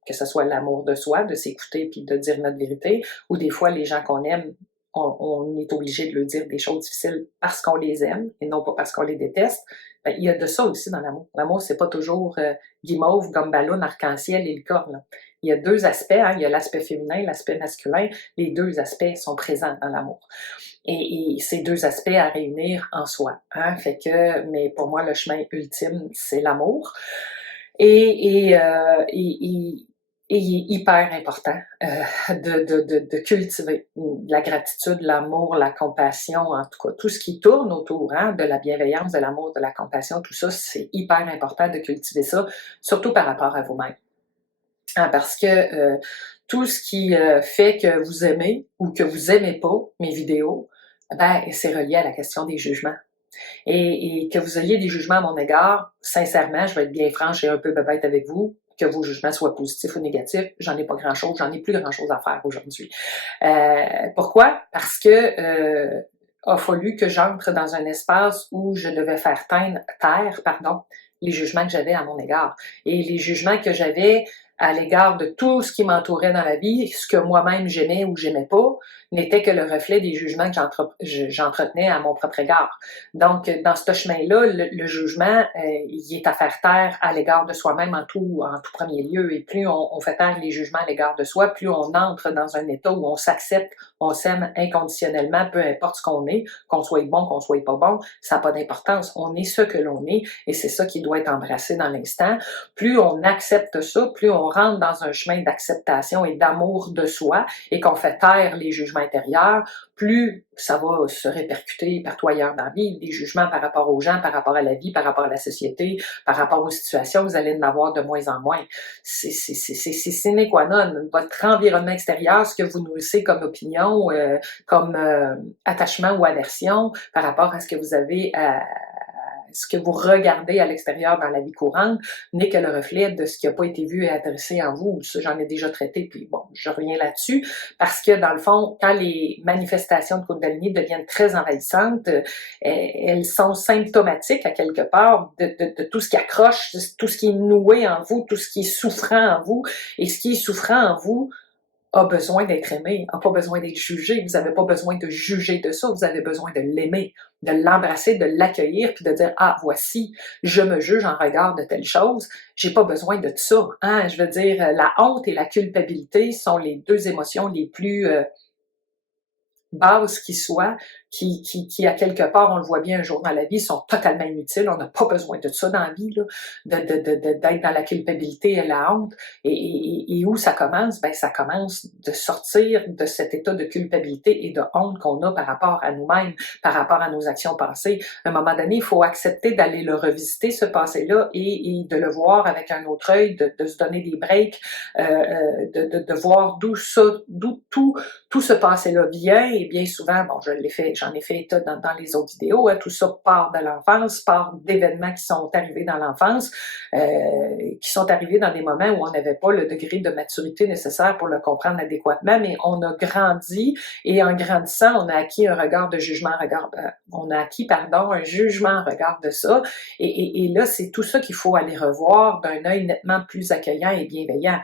que ce soit l'amour de soi, de s'écouter puis de dire notre vérité, ou des fois, les gens qu'on aime, on est obligé de leur dire des choses difficiles parce qu'on les aime et non pas parce qu'on les déteste. Ben, il y a de ça aussi dans l'amour. L'amour, c'est pas toujours guimauve, gomme ballon, arc-en-ciel et licorne. Là. Il y a deux aspects, hein, il y a l'aspect féminin, l'aspect masculin. Les deux aspects sont présents dans l'amour. Et ces deux aspects à réunir en soi. Hein, fait que, mais pour moi, le chemin ultime, c'est l'amour. Et il est hyper important de cultiver la gratitude, l'amour, la compassion, en tout cas, tout ce qui tourne autour hein, de la bienveillance, de l'amour, de la compassion, tout ça, c'est hyper important de cultiver ça, surtout par rapport à vous-même. Hein, parce que tout ce qui fait que vous aimez ou que vous aimez pas mes vidéos, ben, c'est relié à la question des jugements. et que vous ayez des jugements à mon égard, sincèrement, je vais être bien franche et un peu bébête avec vous, que vos jugements soient positifs ou négatifs, j'en ai pas grand-chose, j'en ai plus grand-chose à faire aujourd'hui. Pourquoi? Parce que a fallu que j'entre dans un espace où je devais faire taire, les jugements que j'avais à mon égard. Et les jugements que j'avais à l'égard de tout ce qui m'entourait dans la vie, ce que moi-même j'aimais ou j'aimais pas, n'était que le reflet des jugements que j'entretenais à mon propre égard. Donc, dans ce chemin-là, le jugement, il est à faire taire à l'égard de soi-même en tout premier lieu. Et plus on fait taire les jugements à l'égard de soi, plus on entre dans un état où on s'accepte, on s'aime inconditionnellement, peu importe ce qu'on est, qu'on soit bon, qu'on soit pas bon, ça n'a pas d'importance. On est ce que l'on est et c'est ça qui doit être embrassé dans l'instant. Plus on accepte ça, plus on rentre dans un chemin d'acceptation et d'amour de soi et qu'on fait taire les jugements intérieurs, plus ça va se répercuter partout ailleurs dans la vie, des jugements par rapport aux gens, par rapport à la vie, par rapport à la société, par rapport aux situations, vous allez en avoir de moins en moins. C'est sine qua non. Votre environnement extérieur, ce que vous nourrissez comme opinion, comme attachement ou aversion par rapport à ce que vous avez ce que vous regardez à l'extérieur dans la vie courante n'est que le reflet de ce qui n'a pas été vu et adressé en vous. Ça, j'en ai déjà traité, puis bon, je reviens là-dessus, parce que dans le fond, quand les manifestations de Kundalini deviennent très envahissantes, elles sont symptomatiques à quelque part de tout ce qui accroche, tout ce qui est noué en vous, tout ce qui est souffrant en vous, et ce qui est souffrant en vous a besoin d'être aimé, n'a pas besoin d'être jugé. Vous n'avez pas besoin de juger de ça, vous avez besoin de l'aimer, de l'embrasser, de l'accueillir, puis de dire « Ah, voici, je me juge en regard de telle chose, j'ai pas besoin de ça. » Hein? Je veux dire, la honte et la culpabilité sont les deux émotions les plus bases qui soient, qui à quelque part, on le voit bien un jour dans la vie, sont totalement inutiles. On n'a pas besoin de ça dans la vie, là, d'être dans la culpabilité et la honte. Et où ça commence? Ben, ça commence de sortir de cet état de culpabilité et de honte qu'on a par rapport à nous-mêmes, par rapport à nos actions passées. À un moment donné, il faut accepter d'aller le revisiter, ce passé-là, et de le voir avec un autre œil, de se donner des breaks, de voir d'où tout ce passé-là vient, et bien souvent, bon, j'en ai fait état dans les autres vidéos, hein, tout ça part de l'enfance, part d'événements qui sont arrivés dans l'enfance, qui sont arrivés dans des moments où on n'avait pas le degré de maturité nécessaire pour le comprendre adéquatement, mais on a grandi, et en grandissant, on a acquis un regard de jugement, un jugement en regard de ça, et là, c'est tout ça qu'il faut aller revoir d'un œil nettement plus accueillant et bienveillant.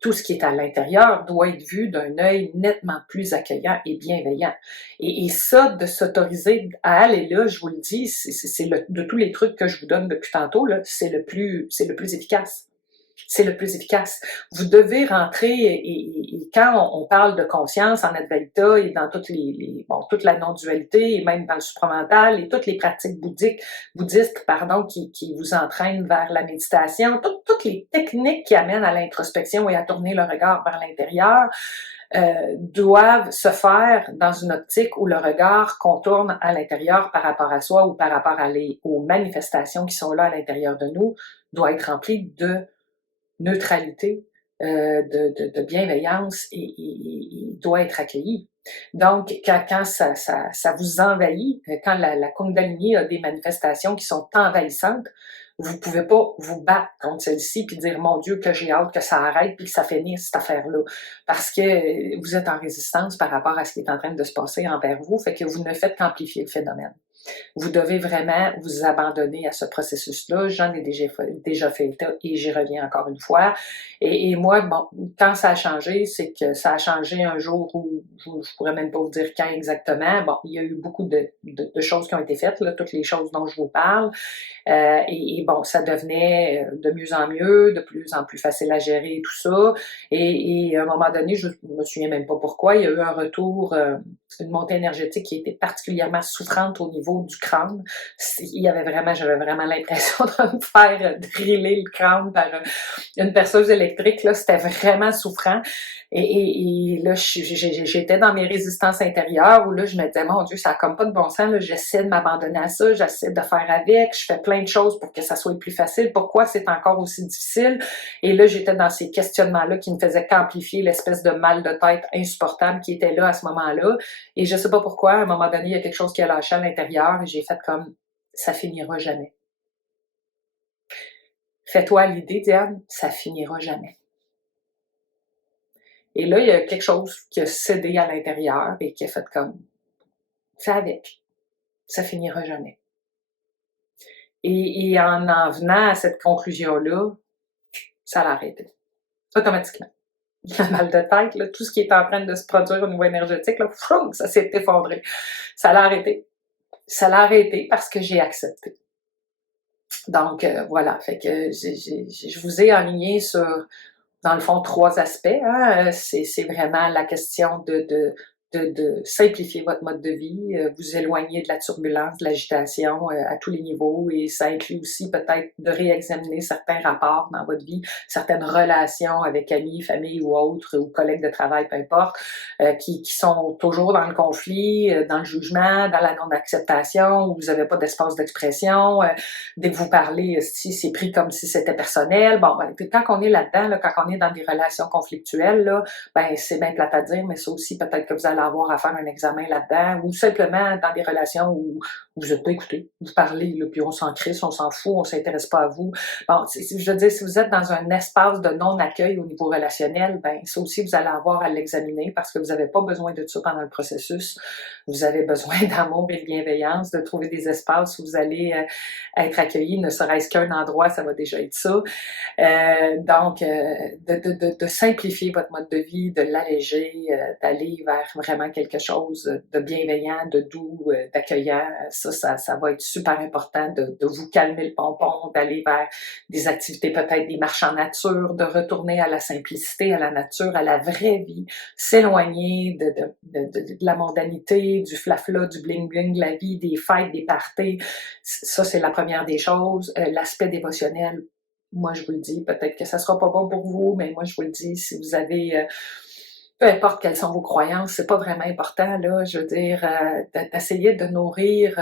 Tout ce qui est à l'intérieur doit être vu d'un œil nettement plus accueillant et bienveillant. Et ça, de s'autoriser à aller là, je vous le dis, de tous les trucs que je vous donne depuis tantôt, là, c'est le plus efficace. C'est le plus efficace. Vous devez rentrer, et quand on parle de conscience en Advaita et dans toute la non-dualité, et même dans le supramental, et toutes les pratiques bouddhistes, qui vous entraînent vers la méditation, toutes les techniques qui amènent à l'introspection et à tourner le regard vers l'intérieur, doivent se faire dans une optique où le regard qu'on tourne à l'intérieur par rapport à soi ou par rapport aux manifestations qui sont là à l'intérieur de nous, doit être rempli de neutralité, de bienveillance, et doit être accueilli. Donc, quand ça vous envahit, quand la Kundalini a des manifestations qui sont envahissantes, vous pouvez pas vous battre contre celle-ci puis dire « Mon Dieu, que j'ai hâte que ça arrête puis que ça finisse cette affaire-là. » Parce que vous êtes en résistance par rapport à ce qui est en train de se passer envers vous, fait que vous ne faites qu'amplifier le phénomène. Vous devez vraiment vous abandonner à ce processus-là. J'en ai déjà fait état et j'y reviens encore une fois. Et moi, bon, quand ça a changé, c'est que ça a changé un jour où je pourrais même pas vous dire quand exactement. Bon, il y a eu beaucoup de choses qui ont été faites, là, toutes les choses dont je vous parle. Et bon, ça devenait de mieux en mieux, de plus en plus facile à gérer, tout ça. Et à un moment donné, je me souviens même pas pourquoi, il y a eu un retour, une montée énergétique qui était particulièrement souffrante au niveau du crâne. J'avais vraiment l'impression de me faire driller le crâne une perceuse électrique, là, c'était vraiment souffrant. Et là, j'étais dans mes résistances intérieures où là, je me disais, mon Dieu, ça a comme pas de bon sens, là, j'essaie de m'abandonner à ça, j'essaie de faire avec, je fais plein de choses pour que ça soit plus facile. Pourquoi c'est encore aussi difficile? Et là, j'étais dans ces questionnements-là qui ne faisaient qu'amplifier l'espèce de mal de tête insupportable qui était là à ce moment-là. Et je sais pas pourquoi, à un moment donné, il y a quelque chose qui a lâché à l'intérieur et j'ai fait comme, ça finira jamais. Fais-toi l'idée, Diane, ça finira jamais. Et là, il y a quelque chose qui a cédé à l'intérieur et qui a fait comme, fais avec, ça finira jamais. Et en venant à cette conclusion-là, ça l'a arrêté, automatiquement. Le mal de tête, là, tout ce qui est en train de se produire au niveau énergétique, là, froum, ça s'est effondré. Ça l'a arrêté. Ça l'a arrêté parce que j'ai accepté. Donc, voilà, fait que je vous ai aligné sur, dans le fond, 3 aspects. Hein. C'est vraiment la question de simplifier votre mode de vie, vous éloigner de la turbulence, de l'agitation à tous les niveaux, et ça inclut aussi peut-être de réexaminer certains rapports dans votre vie, certaines relations avec amis, famille ou autres, ou collègues de travail, peu importe, qui sont toujours dans le conflit, dans le jugement, dans la non-acceptation, où vous n'avez pas d'espace d'expression. Dès que vous parlez, si c'est pris comme si c'était personnel. Bon, ben, puis quand on est là-dedans, là, quand on est dans des relations conflictuelles, là, ben c'est bien plate à dire, mais ça aussi, peut-être que vous allez avoir à faire un examen là-dedans, ou simplement dans des relations où vous n'êtes pas écouté, vous parlez, là, puis on s'en crisse, on s'en fout, on s'intéresse pas à vous. Bon, je veux dire, si vous êtes dans un espace de non-accueil au niveau relationnel, ben ça aussi, vous allez avoir à l'examiner parce que vous n'avez pas besoin de ça pendant le processus. Vous avez besoin d'amour et de bienveillance, de trouver des espaces où vous allez être accueilli, ne serait-ce qu'un endroit, ça va déjà être ça. Donc, de simplifier votre mode de vie, de l'alléger, d'aller vers vraiment quelque chose de bienveillant, de doux, d'accueillant. Ça va être super important de vous calmer le pompon, d'aller vers des activités, peut-être des marches en nature, de retourner à la simplicité, à la nature, à la vraie vie, s'éloigner de la mondanité, du flafla, du bling-bling de la vie, des fêtes, des parties. Ça, c'est la première des choses. L'aspect dévotionnel, moi, je vous le dis, peut-être que ça sera pas bon pour vous, mais moi, je vous le dis, si vous avez, peu importe quelles sont vos croyances, c'est pas vraiment important, là, je veux dire, d'essayer de nourrir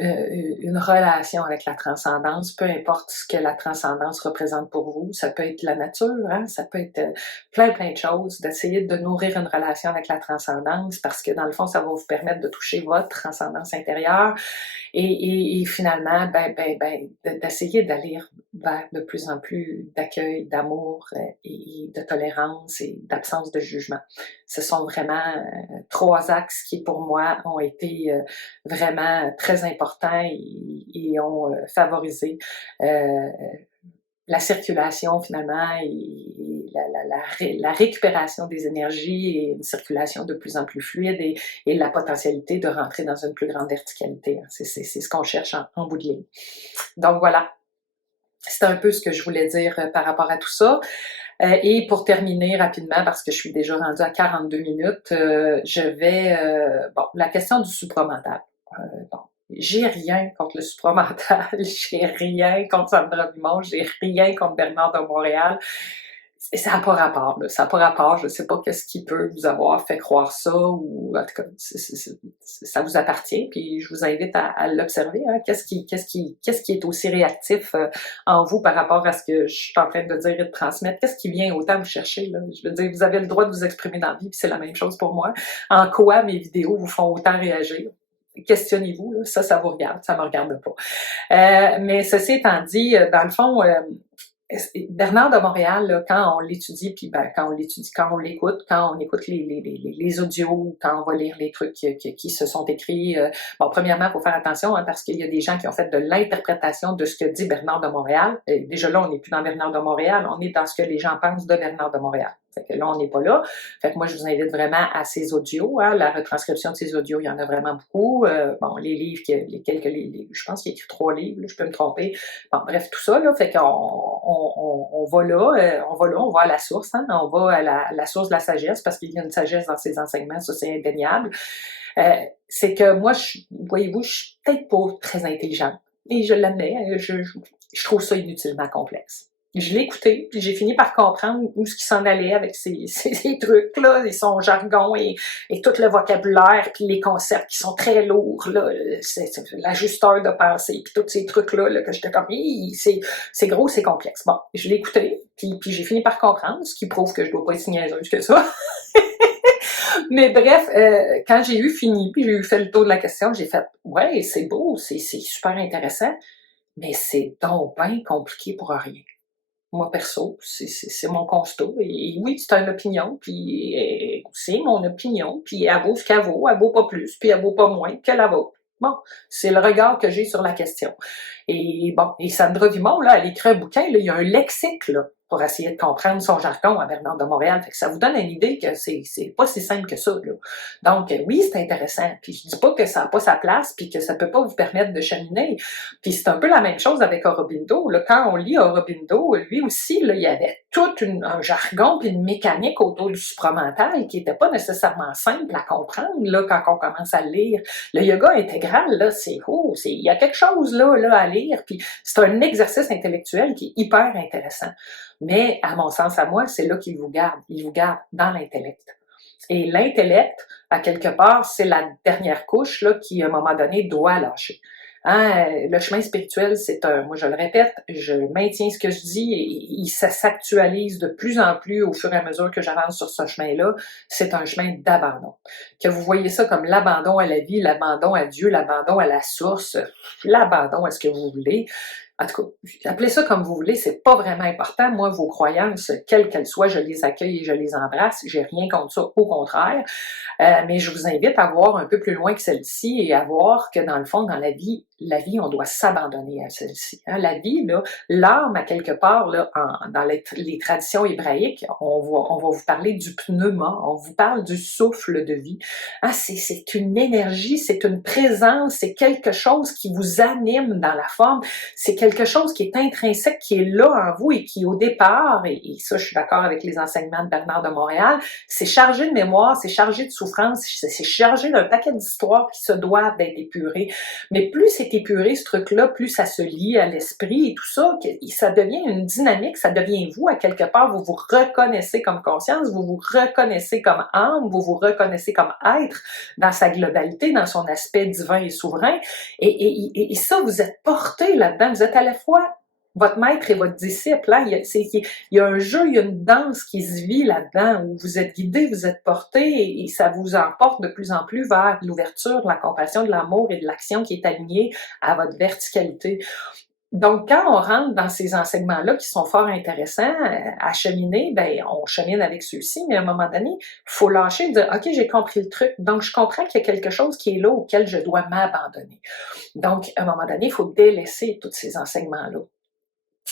une relation avec la transcendance, peu importe ce que la transcendance représente pour vous. Ça peut être la nature, hein, ça peut être plein de choses, d'essayer de nourrir une relation avec la transcendance, parce que dans le fond, ça va vous permettre de toucher votre transcendance intérieure, et finalement, d'essayer d'aller vers de plus en plus d'accueil, d'amour et de tolérance et d'absence de jugement. Ce sont vraiment 3 axes qui, pour moi, ont été vraiment très importants et ont favorisé la circulation finalement et la récupération des énergies et une circulation de plus en plus fluide et la potentialité de rentrer dans une plus grande verticalité. C'est ce qu'on cherche en bout de ligne. Donc voilà, c'est un peu ce que je voulais dire par rapport à tout ça. Et pour terminer rapidement, parce que je suis déjà rendue à 42 minutes, je vais... bon, la question du supramental. Bon, j'ai rien contre le supramental, j'ai rien contre Sandra Dumont, j'ai rien contre Bernard de Montréal. Ça n'a pas rapport, là. Ça n'a pas rapport. Je ne sais pas qu'est-ce qui peut vous avoir fait croire ça, ou en tout cas, ça vous appartient, puis je vous invite à l'observer. Hein. Qu'est-ce qui est aussi réactif en vous par rapport à ce que je suis en train de dire et de transmettre? Qu'est-ce qui vient autant vous chercher, là? Je veux dire, vous avez le droit de vous exprimer dans la vie, puis c'est la même chose pour moi. En quoi mes vidéos vous font autant réagir? Questionnez-vous, là. Ça vous regarde, ça me regarde pas. Mais ceci étant dit, dans le fond, Bernard de Montréal, là, quand on l'étudie, puis quand on l'étudie, quand on l'écoute, quand on écoute les audios, quand on va lire les trucs qui se sont écrits, bon, premièrement, il faut faire attention, hein, parce qu'il y a des gens qui ont fait de l'interprétation de ce que dit Bernard de Montréal. Et déjà là, on n'est plus dans Bernard de Montréal, on est dans ce que les gens pensent de Bernard de Montréal. Fait que là, on n'est pas là. Fait que moi, je vous invite vraiment à ces audios, hein, la retranscription de ces audios, il y en a vraiment beaucoup. Bon, les livres, je pense qu'il y a écrit 3 livres, là, je peux me tromper. Bon, bref, tout ça, là, fait qu'on on va là, on va à la source, hein, on va à la source de la sagesse, parce qu'il y a une sagesse dans ces enseignements, ça c'est indéniable. C'est que moi, voyez-vous, je suis peut-être pas très intelligente, et je l'admets, je trouve ça inutilement complexe. Je l'ai écouté, puis j'ai fini par comprendre où ce qui s'en allait avec ces trucs-là, et son jargon et tout le vocabulaire, puis les concepts qui sont très lourds, là, c'est l'ajusteur de pensée, puis tous ces trucs-là, là, que j'étais comme, hi, c'est gros, c'est complexe. Bon, je l'ai écouté, puis j'ai fini par comprendre, ce qui prouve que je dois pas être si niaiseuse que ça. Mais bref, quand j'ai eu fini, puis j'ai eu fait le tour de la question, j'ai fait, ouais, c'est beau, c'est super intéressant, mais c'est donc bien compliqué pour rien. Moi, perso, c'est mon constat. Et oui, c'est une opinion, puis c'est mon opinion, puis elle vaut ce qu'elle vaut pas plus, puis elle vaut pas moins que la vôtre. Bon, c'est le regard que j'ai sur la question. Et bon, et Sandra Vimon, là, elle écrit un bouquin, là, il y a un lexique, là, pour essayer de comprendre son jargon à Bernard de Montréal. Fait que ça vous donne une idée que c'est pas si simple que ça, là. Donc, oui, c'est intéressant. Puis je dis pas que ça n'a pas sa place, puis que ça peut pas vous permettre de cheminer. Puis c'est un peu la même chose avec Aurobindo. Là. Quand on lit Aurobindo, lui aussi, là, il y avait tout un jargon puis une mécanique autour du supramental qui n'était pas nécessairement simple à comprendre là, quand on commence à le lire. Le yoga intégral, là, il y a quelque chose là à lire, puis c'est un exercice intellectuel qui est hyper intéressant. Mais à mon sens, à moi, c'est là qu'il vous garde. Il vous garde dans l'intellect. Et l'intellect, à quelque part, c'est la dernière couche là, qui, à un moment donné, doit lâcher. Hein, le chemin spirituel, moi je le répète, je maintiens ce que je dis, et ça s'actualise de plus en plus au fur et à mesure que j'avance sur ce chemin-là, c'est un chemin d'abandon. Que vous voyez ça comme l'abandon à la vie, l'abandon à Dieu, l'abandon à la source, l'abandon à ce que vous voulez. En tout cas, appelez ça comme vous voulez, c'est pas vraiment important. Moi, vos croyances, quelles qu'elles soient, je les accueille et je les embrasse. J'ai rien contre ça, au contraire. Mais je vous invite à voir un peu plus loin que celle-ci et à voir que dans le fond, dans la vie, on doit s'abandonner à celle-ci. Hein? La vie, là, l'âme, à quelque part, là, dans les traditions hébraïques, on va vous parler du pneuma, on vous parle du souffle de vie. Hein? C'est une énergie, c'est une présence, c'est quelque chose qui vous anime dans la forme, c'est quelque chose qui est intrinsèque, qui est là en vous et qui, au départ, et ça, je suis d'accord avec les enseignements de Bernard de Montréal, c'est chargé de mémoire, c'est chargé de souffrance, c'est chargé d'un paquet d'histoires qui se doivent d'être épurées. Mais plus c'est épuré, ce truc-là, plus ça se lie à l'esprit et tout ça, ça devient une dynamique, ça devient vous, à quelque part, vous vous reconnaissez comme conscience, vous vous reconnaissez comme âme, vous vous reconnaissez comme être dans sa globalité, dans son aspect divin et souverain. Et ça, vous êtes porté là-dedans, vous êtes à la fois votre maître et votre disciple. Hein? Il y a un jeu, il y a une danse qui se vit là-dedans, où vous êtes guidé, vous êtes porté, et ça vous emporte de plus en plus vers l'ouverture, de la compassion, de l'amour et de l'action qui est alignée à votre verticalité. Donc, quand on rentre dans ces enseignements-là qui sont fort intéressants à cheminer, ben on chemine avec ceux-ci, mais à un moment donné, il faut lâcher, dire « OK, j'ai compris le truc, donc je comprends qu'il y a quelque chose qui est là auquel je dois m'abandonner. » Donc, à un moment donné, il faut délaisser tous ces enseignements-là.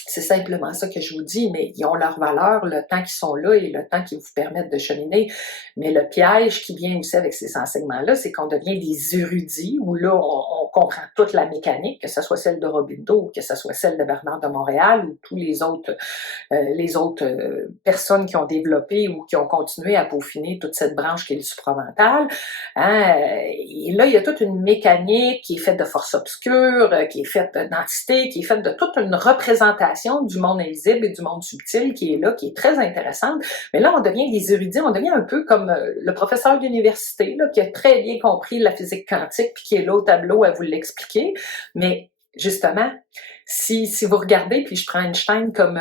C'est simplement ça que je vous dis, mais ils ont leur valeur, le temps qu'ils sont là et le temps qu'ils vous permettent de cheminer. Mais le piège qui vient aussi avec ces enseignements-là, c'est qu'on devient des érudits, où là, on comprend toute la mécanique, que ce soit celle de Aurobindo, que ce soit celle de Bernard de Montréal, ou tous les autres personnes qui ont développé ou qui ont continué à peaufiner toute cette branche qui est le supramental. Hein? Et là, il y a toute une mécanique qui est faite de forces obscures, qui est faite d'entités, qui est faite de toute une représentation du monde invisible et du monde subtil qui est là, qui est très intéressante. Mais là, on devient des érudits, on devient un peu comme le professeur d'université là, qui a très bien compris la physique quantique puis qui est là au tableau à vous l'expliquer. Mais justement, si vous regardez, puis je prends Einstein comme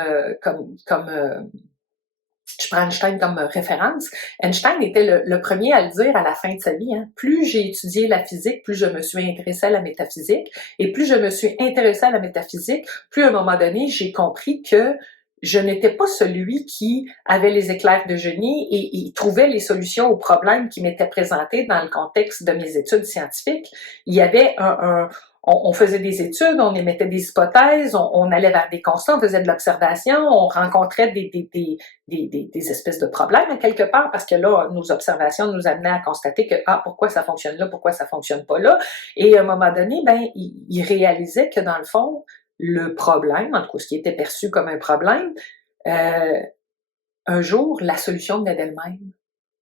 référence. Einstein était le premier à le dire à la fin de sa vie. Hein. Plus j'ai étudié la physique, plus je me suis intéressée à la métaphysique. Et plus je me suis intéressée à la métaphysique, plus à un moment donné, j'ai compris que je n'étais pas celui qui avait les éclairs de génie et trouvait les solutions aux problèmes qui m'étaient présentés dans le contexte de mes études scientifiques. Il y avait on faisait des études, on émettait des hypothèses, on allait vers des constats, on faisait de l'observation, on rencontrait des espèces de problèmes à quelque part, parce que là, nos observations nous amenaient à constater que, pourquoi ça fonctionne là, pourquoi ça fonctionne pas là, et à un moment donné, il réalisait que dans le fond, le problème, en tout cas ce qui était perçu comme un problème, un jour, la solution venait d'elle-même.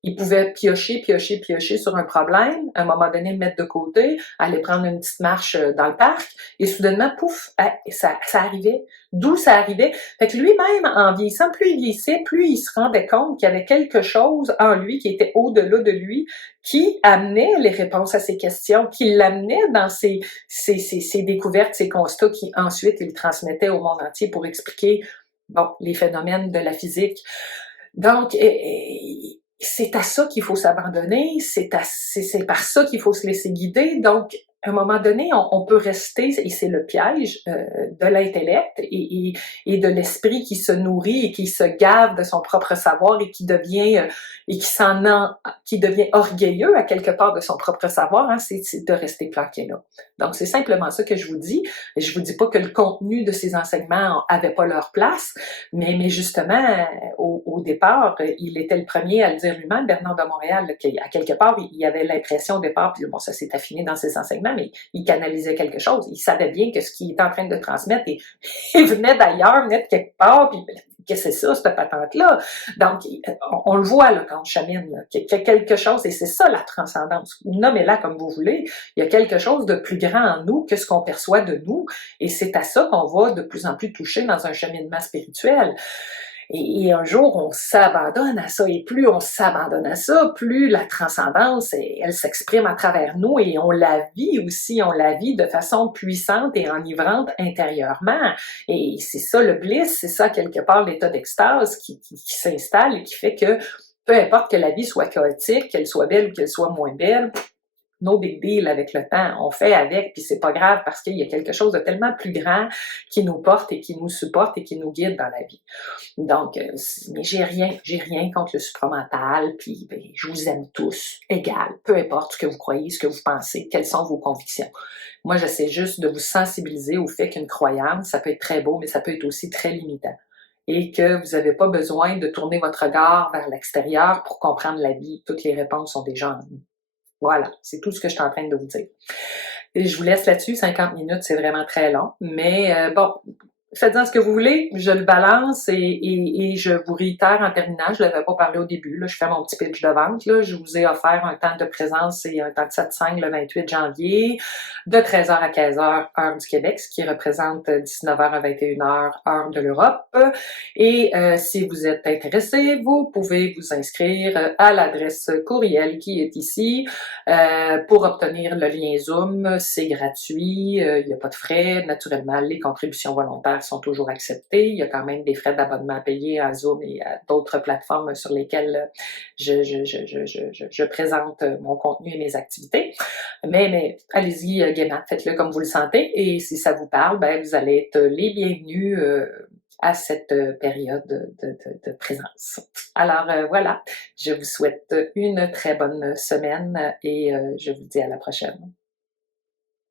il pouvait piocher, piocher, piocher sur un problème, à un moment donné le mettre de côté, aller prendre une petite marche dans le parc, et soudainement, pouf, ça arrivait. D'où ça arrivait? Fait que lui-même, en vieillissant, plus il vieillissait, plus il se rendait compte qu'il y avait quelque chose en lui qui était au-delà de lui, qui amenait les réponses à ses questions, qui l'amenait dans ses découvertes, ses constats, qui ensuite il transmettait au monde entier pour expliquer, bon, les phénomènes de la physique. Donc, c'est à ça qu'il faut s'abandonner, c'est par ça qu'il faut se laisser guider. Donc, à un moment donné, on peut rester, et c'est le piège de l'intellect et de l'esprit qui se nourrit et qui se gave de son propre savoir et qui devient qui devient orgueilleux à quelque part de son propre savoir, hein, c'est de rester planqué là. Donc, c'est simplement ça que je vous dis. Je vous dis pas que le contenu de ces enseignements avait pas leur place, mais justement, au départ, il était le premier à le dire lui-même, Bernard de Montréal, qu'à quelque part, il avait l'impression au départ, puis bon, ça s'est affiné dans ses enseignements, mais il canalisait quelque chose. Il savait bien que ce qu'il était en train de transmettre, il venait d'ailleurs, venait de quelque part, puis qu'est-ce que c'est ça, cette patente-là? Donc, on le voit là, quand on chemine, qu'il y a quelque chose, et c'est ça la transcendance. Nommez-la comme vous voulez, il y a quelque chose de plus grand en nous que ce qu'on perçoit de nous, et c'est à ça qu'on va de plus en plus toucher dans un cheminement spirituel. Et un jour, on s'abandonne à ça, et plus on s'abandonne à ça, plus la transcendance, elle s'exprime à travers nous, et on la vit aussi, on la vit de façon puissante et enivrante intérieurement. Et c'est ça le bliss, c'est ça quelque part l'état d'extase qui s'installe et qui fait que peu importe que la vie soit chaotique, qu'elle soit belle ou qu'elle soit moins belle, no big deal avec le temps, on fait avec, puis c'est pas grave parce qu'il y a quelque chose de tellement plus grand qui nous porte et qui nous supporte et qui nous guide dans la vie. Donc, mais j'ai rien contre le supramental, puis ben, je vous aime tous, égal, peu importe ce que vous croyez, ce que vous pensez, quelles sont vos convictions. Moi, j'essaie juste de vous sensibiliser au fait qu'une croyance, ça peut être très beau, mais ça peut être aussi très limitant. Et que vous n'avez pas besoin de tourner votre regard vers l'extérieur pour comprendre la vie. Toutes les réponses sont déjà en nous. Voilà, c'est tout ce que je suis en train de vous dire. Et je vous laisse là-dessus, 50 minutes, c'est vraiment très long, mais bon, faites-en ce que vous voulez, je le balance et je vous réitère en terminant, je ne l'avais pas parlé au début, là, je fais mon petit pitch de vente, là, je vous ai offert un temps de présence et un temps de satsang le 28 janvier, de 13h à 15h, heure du Québec, ce qui représente 19h à 21h, heure de l'Europe. Et si vous êtes intéressé, vous pouvez vous inscrire à l'adresse courriel qui est ici pour obtenir le lien Zoom. C'est gratuit, il n'y a pas de frais. Naturellement, les contributions volontaires sont toujours acceptées. Il y a quand même des frais d'abonnement à payer à Zoom et à d'autres plateformes sur lesquelles je présente mon contenu et mes activités. Mais allez-y gaiement, faites-le comme vous le sentez. Et si ça vous parle, ben, vous allez être les bienvenus à cette période de présence. Alors voilà, je vous souhaite une très bonne semaine et je vous dis à la prochaine.